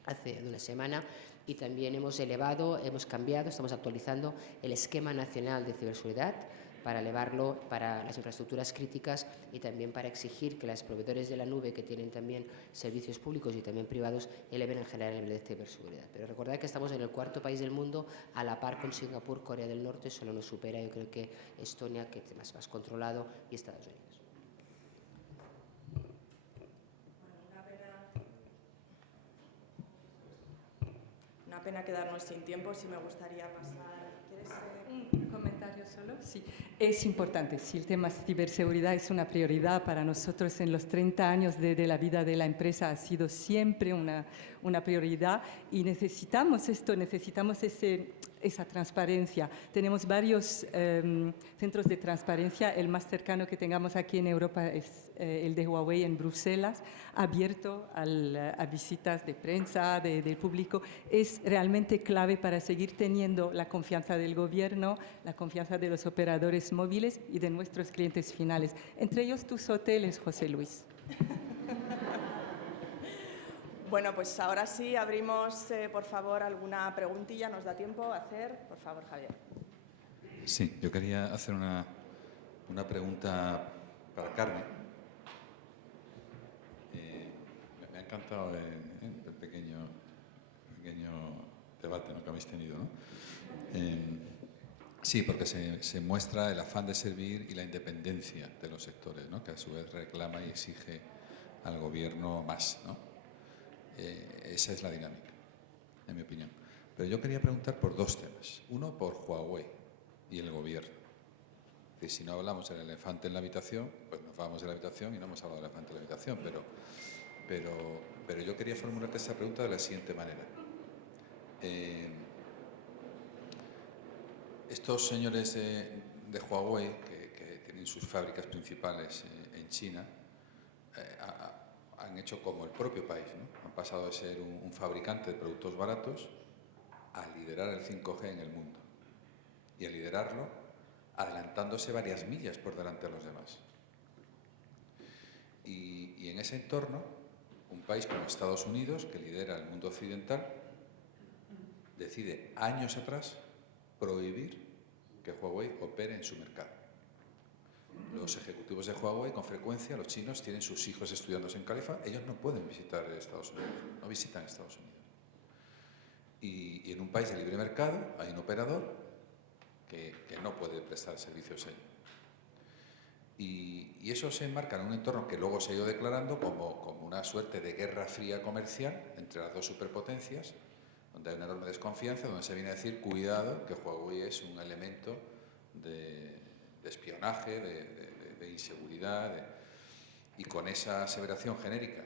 hace una semana, y también hemos elevado, hemos cambiado, estamos actualizando el esquema nacional de ciberseguridad para elevarlo para las infraestructuras críticas y también para exigir que los proveedores de la nube, que tienen también servicios públicos y también privados, eleven en general el nivel de ciberseguridad. Pero recordad que estamos en el 4.º país del mundo, a la par con Singapur, Corea del Norte, solo nos supera, yo creo que Estonia, que es más controlado, y Estados Unidos. Una pena quedarnos sin tiempo, si me gustaría pasar. Un comentario solo. Sí, es importante. Si el tema ciberseguridad es una prioridad para nosotros en los 30 años de la vida de la empresa, ha sido siempre una prioridad y necesitamos esto, necesitamos esa transparencia. Tenemos varios centros de transparencia. El más cercano que tengamos aquí en Europa es el de Huawei en Bruselas, abierto a visitas de prensa, del público. Es realmente clave para seguir teniendo la confianza del gobierno, la confianza de los operadores móviles y de nuestros clientes finales, entre ellos tus hoteles, José Luis. Bueno, pues ahora sí abrimos, por favor, alguna preguntilla. ¿Nos da tiempo a hacer? Por favor, Javier. Sí, yo quería hacer una pregunta para Carmen. Me ha encantado el pequeño debate, ¿no?, que habéis tenido, ¿no? Sí, porque se muestra el afán de servir y la independencia de los sectores, ¿no?, que a su vez reclama y exige al gobierno más, ¿no? Esa es la dinámica, en mi opinión. Pero yo quería preguntar por dos temas. Uno, por Huawei y el gobierno. Y si no hablamos del elefante en la habitación, pues nos vamos de la habitación y no hemos hablado del elefante en la habitación. Pero yo quería formularte esta pregunta de la siguiente manera. Estos señores de Huawei, que tienen sus fábricas principales en China, han hecho como el propio país, ¿no? Han pasado de ser un fabricante de productos baratos a liderar el 5G en el mundo. Y a liderarlo adelantándose varias millas por delante de los demás. Y en ese entorno, un país como Estados Unidos, que lidera el mundo occidental, decide años atrás prohibir que Huawei opere en su mercado. Los ejecutivos de Huawei, con frecuencia, los chinos, tienen sus hijos estudiándose en Califa, ellos no pueden visitar Estados Unidos, no visitan Estados Unidos. Y en un país de libre mercado hay un operador que no puede prestar servicios ahí. Y eso se enmarca en un entorno que luego se ha ido declarando como una suerte de guerra fría comercial entre las dos superpotencias, donde hay una enorme desconfianza, donde se viene a decir, cuidado, que Huawei es un elemento de espionaje, de inseguridad, y con esa aseveración genérica,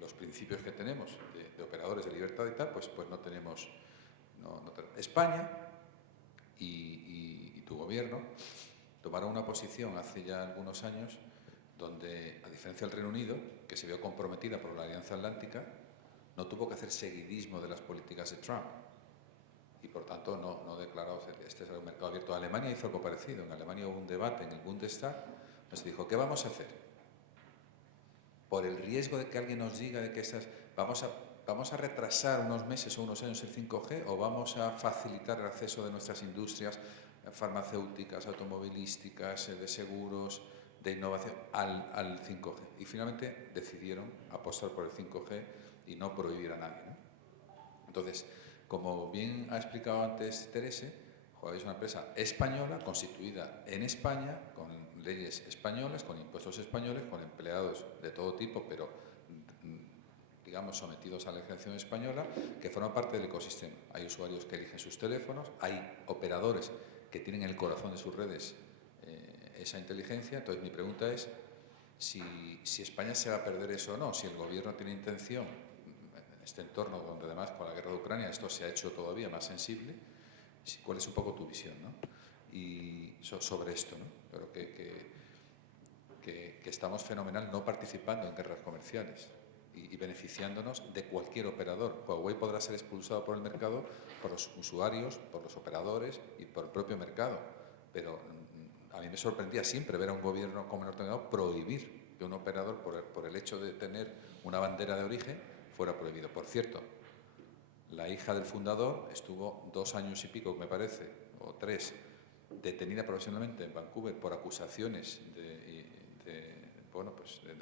los principios que tenemos de operadores de libertad y tal, pues no tenemos... España y tu gobierno tomaron una posición hace ya algunos años donde, a diferencia del Reino Unido, que se vio comprometida por la Alianza Atlántica, no tuvo que hacer seguidismo de las políticas de Trump y, por tanto, no declaró, este es el mercado abierto. Alemania hizo algo parecido. En Alemania hubo un debate en el Bundestag, nos dijo, ¿qué vamos a hacer? Por el riesgo de que alguien nos diga de que vamos a retrasar unos meses o unos años el 5G o vamos a facilitar el acceso de nuestras industrias farmacéuticas, automovilísticas, de seguros, de innovación al 5G. Y finalmente decidieron apostar por el 5G y no prohibir a nadie, ¿no? Entonces, como bien ha explicado antes Terese, Huawei es una empresa española, constituida en España, con leyes españolas, con impuestos españoles, con empleados de todo tipo, pero digamos sometidos a la legislación española, que forman parte del ecosistema. Hay usuarios que eligen sus teléfonos, hay operadores que tienen en el corazón de sus redes esa inteligencia. Entonces, mi pregunta es si España se va a perder eso o no, si el gobierno tiene intención, en este entorno donde además con la guerra de Ucrania esto se ha hecho todavía más sensible, ¿cuál es un poco tu visión, ¿no? Y sobre esto, ¿no? Pero que estamos fenomenal no participando en guerras comerciales y beneficiándonos de cualquier operador. Huawei podrá ser expulsado por el mercado, por los usuarios, por los operadores y por el propio mercado, pero a mí me sorprendía siempre ver a un gobierno como el norteamericano prohibir que un operador, por el hecho de tener una bandera de origen, fuera prohibido. Por cierto, la hija del fundador estuvo 2 años y pico, me parece, o 3, detenida provisionalmente en Vancouver por acusaciones de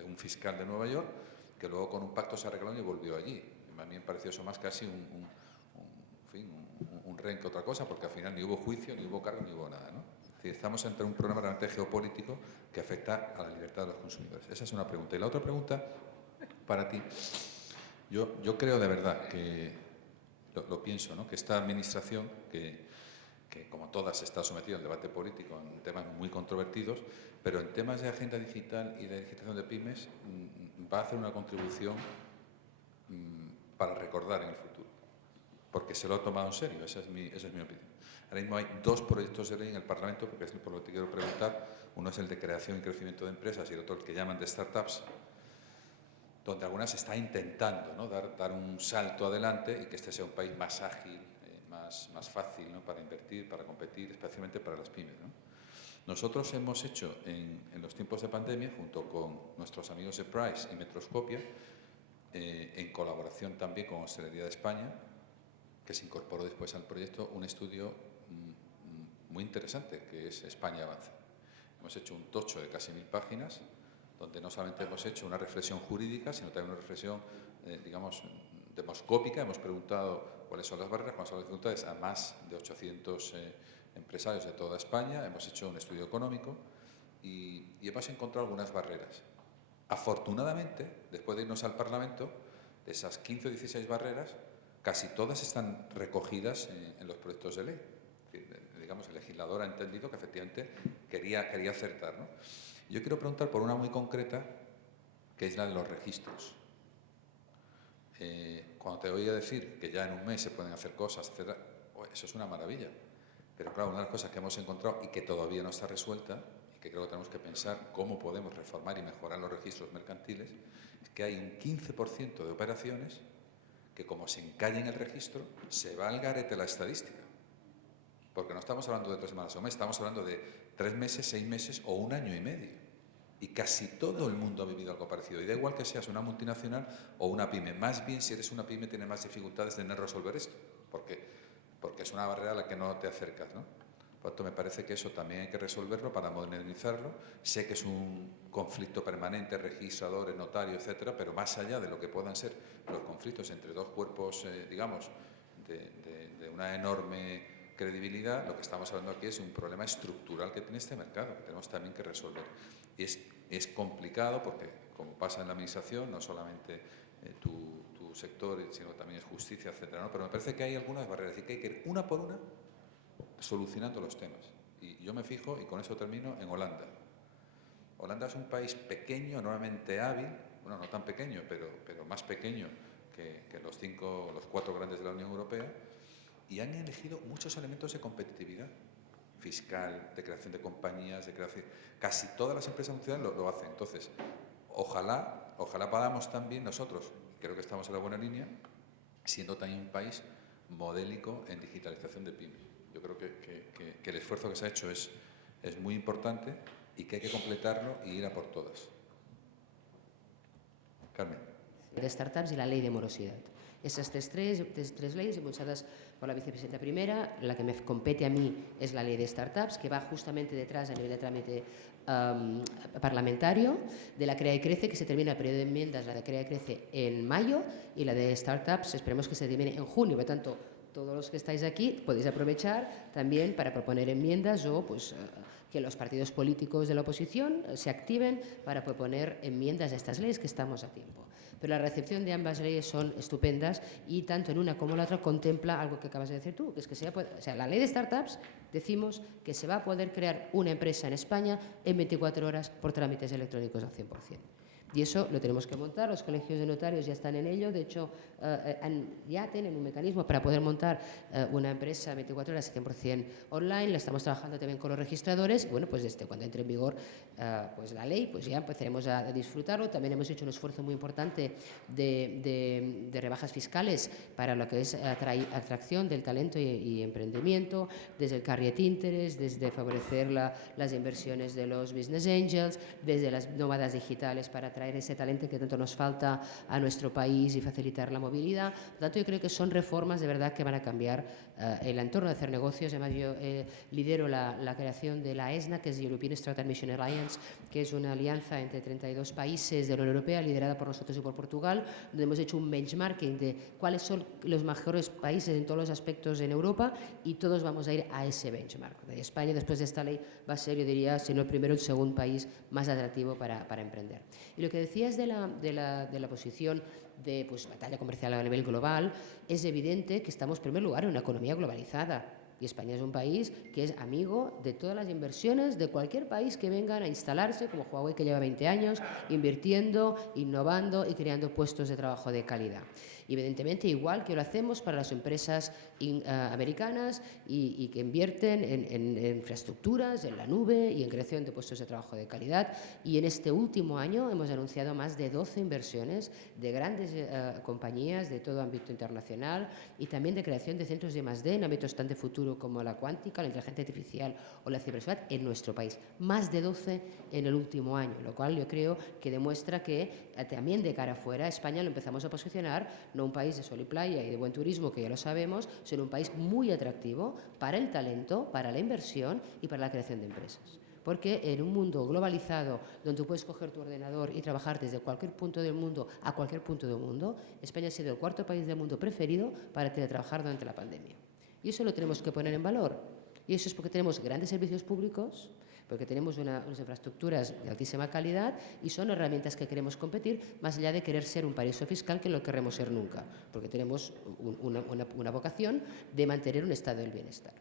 un fiscal de Nueva York, que luego con un pacto se arreglaron y volvió allí. A mí me pareció eso más casi un rehén que otra cosa, porque al final ni hubo juicio, ni hubo cargo, ni hubo nada, ¿no? Es decir, estamos ante un problema realmente geopolítico que afecta a la libertad de los consumidores. Esa es una pregunta. Y la otra pregunta para ti, yo creo de verdad que, lo pienso, ¿no?, que esta administración, que como todas está sometida al debate político en temas muy controvertidos, pero en temas de agenda digital y de digitalización de pymes va a hacer una contribución para recordar en el futuro, porque se lo ha tomado en serio. Esa es mi opinión. Ahora mismo hay 2 proyectos de ley en el Parlamento, porque es por lo que te quiero preguntar. Uno es el de creación y crecimiento de empresas y el otro el que llaman de startups, donde algunas está intentando, ¿no?, dar un salto adelante y que este sea un país más ágil, más fácil, ¿no?, para invertir, para competir, especialmente para las pymes, ¿no? Nosotros hemos hecho en los tiempos de pandemia, junto con nuestros amigos de Price y Metroscopia, en colaboración también con Hostelería de España, que se incorporó después al proyecto, un estudio muy interesante, que es España Avanza. Hemos hecho un tocho de casi 1000 páginas, donde no solamente hemos hecho una reflexión jurídica, sino también una reflexión, digamos, demoscópica. Hemos preguntado cuáles son las barreras, cuáles son las dificultades a más de 800 empresarios de toda España. Hemos hecho un estudio económico y hemos encontrado algunas barreras. Afortunadamente, después de irnos al Parlamento, de esas 15 o 16 barreras, casi todas están recogidas en los proyectos de ley. Digamos, el legislador ha entendido que efectivamente quería acertar, ¿no? Yo quiero preguntar por una muy concreta, que es la de los registros. Cuando te oía decir que ya en un mes se pueden hacer cosas, etc., eso es una maravilla. Pero claro, una de las cosas que hemos encontrado y que todavía no está resuelta, y que creo que tenemos que pensar cómo podemos reformar y mejorar los registros mercantiles, es que hay un 15% de operaciones que, como se encalle en el registro, se va al garete la estadística. Porque no estamos hablando de 3 semanas o un mes, estamos hablando de 3 meses, 6 meses o 1 año y medio. Y casi todo el mundo ha vivido algo parecido. Y da igual que seas una multinacional o una pyme. Más bien, si eres una pyme, tienes más dificultades de no resolver esto. Porque es una barrera a la que no te acercas, ¿no? Por tanto, me parece que eso también hay que resolverlo para modernizarlo. Sé que es un conflicto permanente, registradores, notarios, etcétera, pero más allá de lo que puedan ser los conflictos entre 2 cuerpos, digamos, de una enorme credibilidad, lo que estamos hablando aquí es un problema estructural que tiene este mercado, que tenemos también que resolver. Y es complicado porque, como pasa en la administración, no solamente tu sector, sino también es justicia, etcétera, ¿no? Pero me parece que hay algunas barreras y que hay que ir una por una solucionando los temas. Y yo me fijo, y con eso termino, en Holanda. Holanda es un país pequeño, normalmente hábil, bueno, no tan pequeño, pero más pequeño que los 4 grandes de la Unión Europea, y han elegido muchos elementos de competitividad fiscal, de creación de compañías, de creación... Casi todas las empresas multinacionales lo hacen. Entonces, ojalá podamos también nosotros, creo que estamos en la buena línea, siendo también un país modélico en digitalización de pymes. Yo creo que el esfuerzo que se ha hecho es muy importante y que hay que completarlo y ir a por todas. Carmen. De startups y la ley de morosidad. Esas tres leyes impulsadas por la vicepresidenta primera, la que me compete a mí es la ley de startups, que va justamente detrás a nivel de trámite parlamentario, de la Crea y Crece, que se termina el periodo de enmiendas, la de Crea y Crece en mayo, y la de startups esperemos que se termine en junio. Por lo tanto, todos los que estáis aquí podéis aprovechar también para proponer enmiendas o pues, que los partidos políticos de la oposición se activen para proponer enmiendas a estas leyes, que estamos a tiempo. Pero la recepción de ambas leyes son estupendas y tanto en una como en la otra contempla algo que acabas de decir tú, que es que la ley de startups decimos que se va a poder crear una empresa en España en 24 horas por trámites electrónicos al 100%. Y eso lo tenemos que montar, los colegios de notarios ya están en ello, de hecho ya tienen un mecanismo para poder montar una empresa 24 horas 100% online, la estamos trabajando también con los registradores y bueno, pues desde cuando entre en vigor pues la ley, pues ya empezaremos a disfrutarlo. También hemos hecho un esfuerzo muy importante de rebajas fiscales para lo que es atracción del talento y emprendimiento, desde el carried interest, desde favorecer las inversiones de los business angels, desde las nómadas digitales para traer ese talento que tanto nos falta a nuestro país y facilitar la movilidad. Por lo tanto, yo creo que son reformas de verdad que van a cambiar el entorno de hacer negocios. Además, yo lidero la creación de la ESNA, que es European Startup Mission Alliance, que es una alianza entre 32 países de la Unión Europea, liderada por nosotros y por Portugal, donde hemos hecho un benchmarking de cuáles son los mejores países en todos los aspectos en Europa y todos vamos a ir a ese benchmark. España, después de esta ley, va a ser, yo diría, si no el primero, el segundo país más atractivo para emprender. Y lo que decías de la posición de pues, batalla comercial a nivel global, es evidente que estamos en primer lugar en una economía globalizada. Y España es un país que es amigo de todas las inversiones de cualquier país que vengan a instalarse, como Huawei, que lleva 20 años, invirtiendo, innovando y creando puestos de trabajo de calidad. Y evidentemente, igual que lo hacemos para las empresas americanas y que invierten en infraestructuras, en la nube y en creación de puestos de trabajo de calidad. Y en este último año hemos anunciado más de 12 inversiones de grandes compañías de todo ámbito internacional y también de creación de centros de I+D en ámbitos tan de futuro como la cuántica, la inteligencia artificial o la ciberseguridad en nuestro país. Más de 12 en el último año, lo cual yo creo que demuestra que también de cara afuera España lo empezamos a posicionar, no un país de sol y playa y de buen turismo, que ya lo sabemos, sino un país muy atractivo para el talento, para la inversión y para la creación de empresas. Porque en un mundo globalizado, donde tú puedes coger tu ordenador y trabajar desde cualquier punto del mundo a cualquier punto del mundo, España ha sido el 4.º país del mundo preferido para teletrabajar durante la pandemia. Y eso lo tenemos que poner en valor. Y eso es porque tenemos grandes servicios públicos, porque tenemos unas infraestructuras de altísima calidad y son herramientas que queremos competir, más allá de querer ser un paraíso fiscal, que no lo queremos ser nunca, porque tenemos una vocación de mantener un estado del bienestar.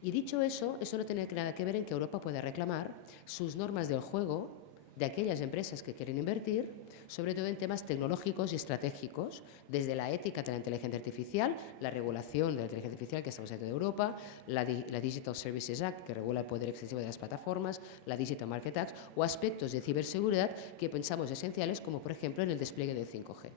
Y dicho eso, eso no tiene nada que ver en que Europa pueda reclamar sus normas del juego de aquellas empresas que quieren invertir, sobre todo en temas tecnológicos y estratégicos, desde la ética de la inteligencia artificial, la regulación de la inteligencia artificial que estamos haciendo en Europa, la Digital Services Act, que regula el poder excesivo de las plataformas, la Digital Market Act, o aspectos de ciberseguridad que pensamos esenciales, como por ejemplo en el despliegue del 5G.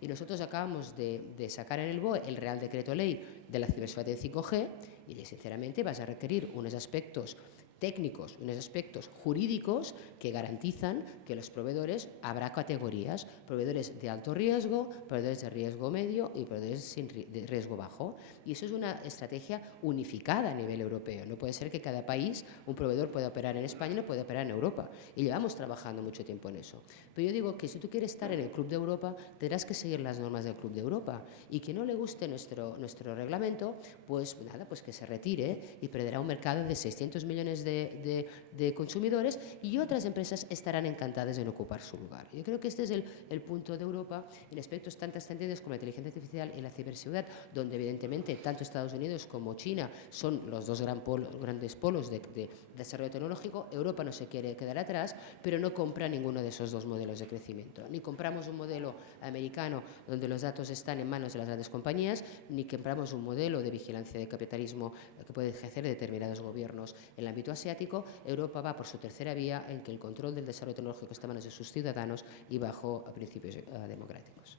Y nosotros acabamos de sacar en el BOE el Real Decreto Ley de la ciberseguridad del 5G y, sinceramente, vas a requerir unos aspectos técnicos, unos aspectos jurídicos que garantizan que los proveedores habrá categorías, proveedores de alto riesgo, proveedores de riesgo medio y proveedores de riesgo bajo. Y eso es una estrategia unificada a nivel europeo. No puede ser que cada país, un proveedor pueda operar en España y no puede operar en Europa. Y llevamos trabajando mucho tiempo en eso. Pero yo digo que si tú quieres estar en el Club de Europa, tendrás que seguir las normas del Club de Europa. Y que no le guste nuestro reglamento, pues nada, pues que se retire y perderá un mercado de 600 millones de de consumidores, y otras empresas estarán encantadas en ocupar su lugar. Yo creo que este es el punto de Europa en aspectos tan trascendentes como la inteligencia artificial y la ciberseguridad, donde evidentemente tanto Estados Unidos como China son los dos grandes polos de desarrollo tecnológico. Europa no se quiere quedar atrás, pero no compra ninguno de esos dos modelos de crecimiento. Ni compramos un modelo americano donde los datos están en manos de las grandes compañías, ni compramos un modelo de vigilancia de capitalismo que puede ejercer determinados gobiernos en el ámbito asiático. Europa va por su tercera vía, en que el control del desarrollo tecnológico está en manos de sus ciudadanos y bajo principios democráticos.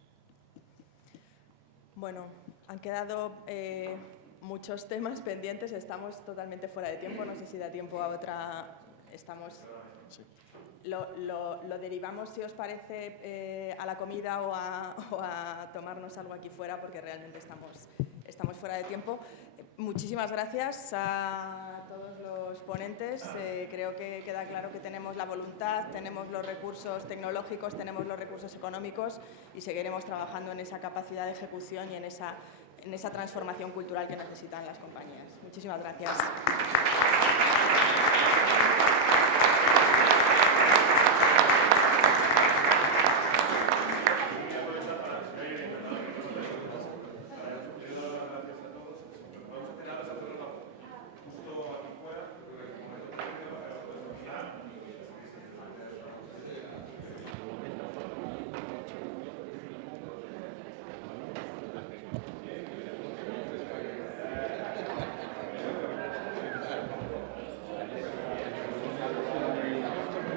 Bueno, han quedado muchos temas pendientes, estamos totalmente fuera de tiempo, no sé si da tiempo a otra. Lo derivamos, si os parece, a la comida o a tomarnos algo aquí fuera, porque realmente estamos fuera de tiempo. Muchísimas gracias a todos los ponentes. Creo que queda claro que tenemos la voluntad, tenemos los recursos tecnológicos, tenemos los recursos económicos y seguiremos trabajando en esa capacidad de ejecución y en esa transformación cultural que necesitan las compañías. Muchísimas gracias.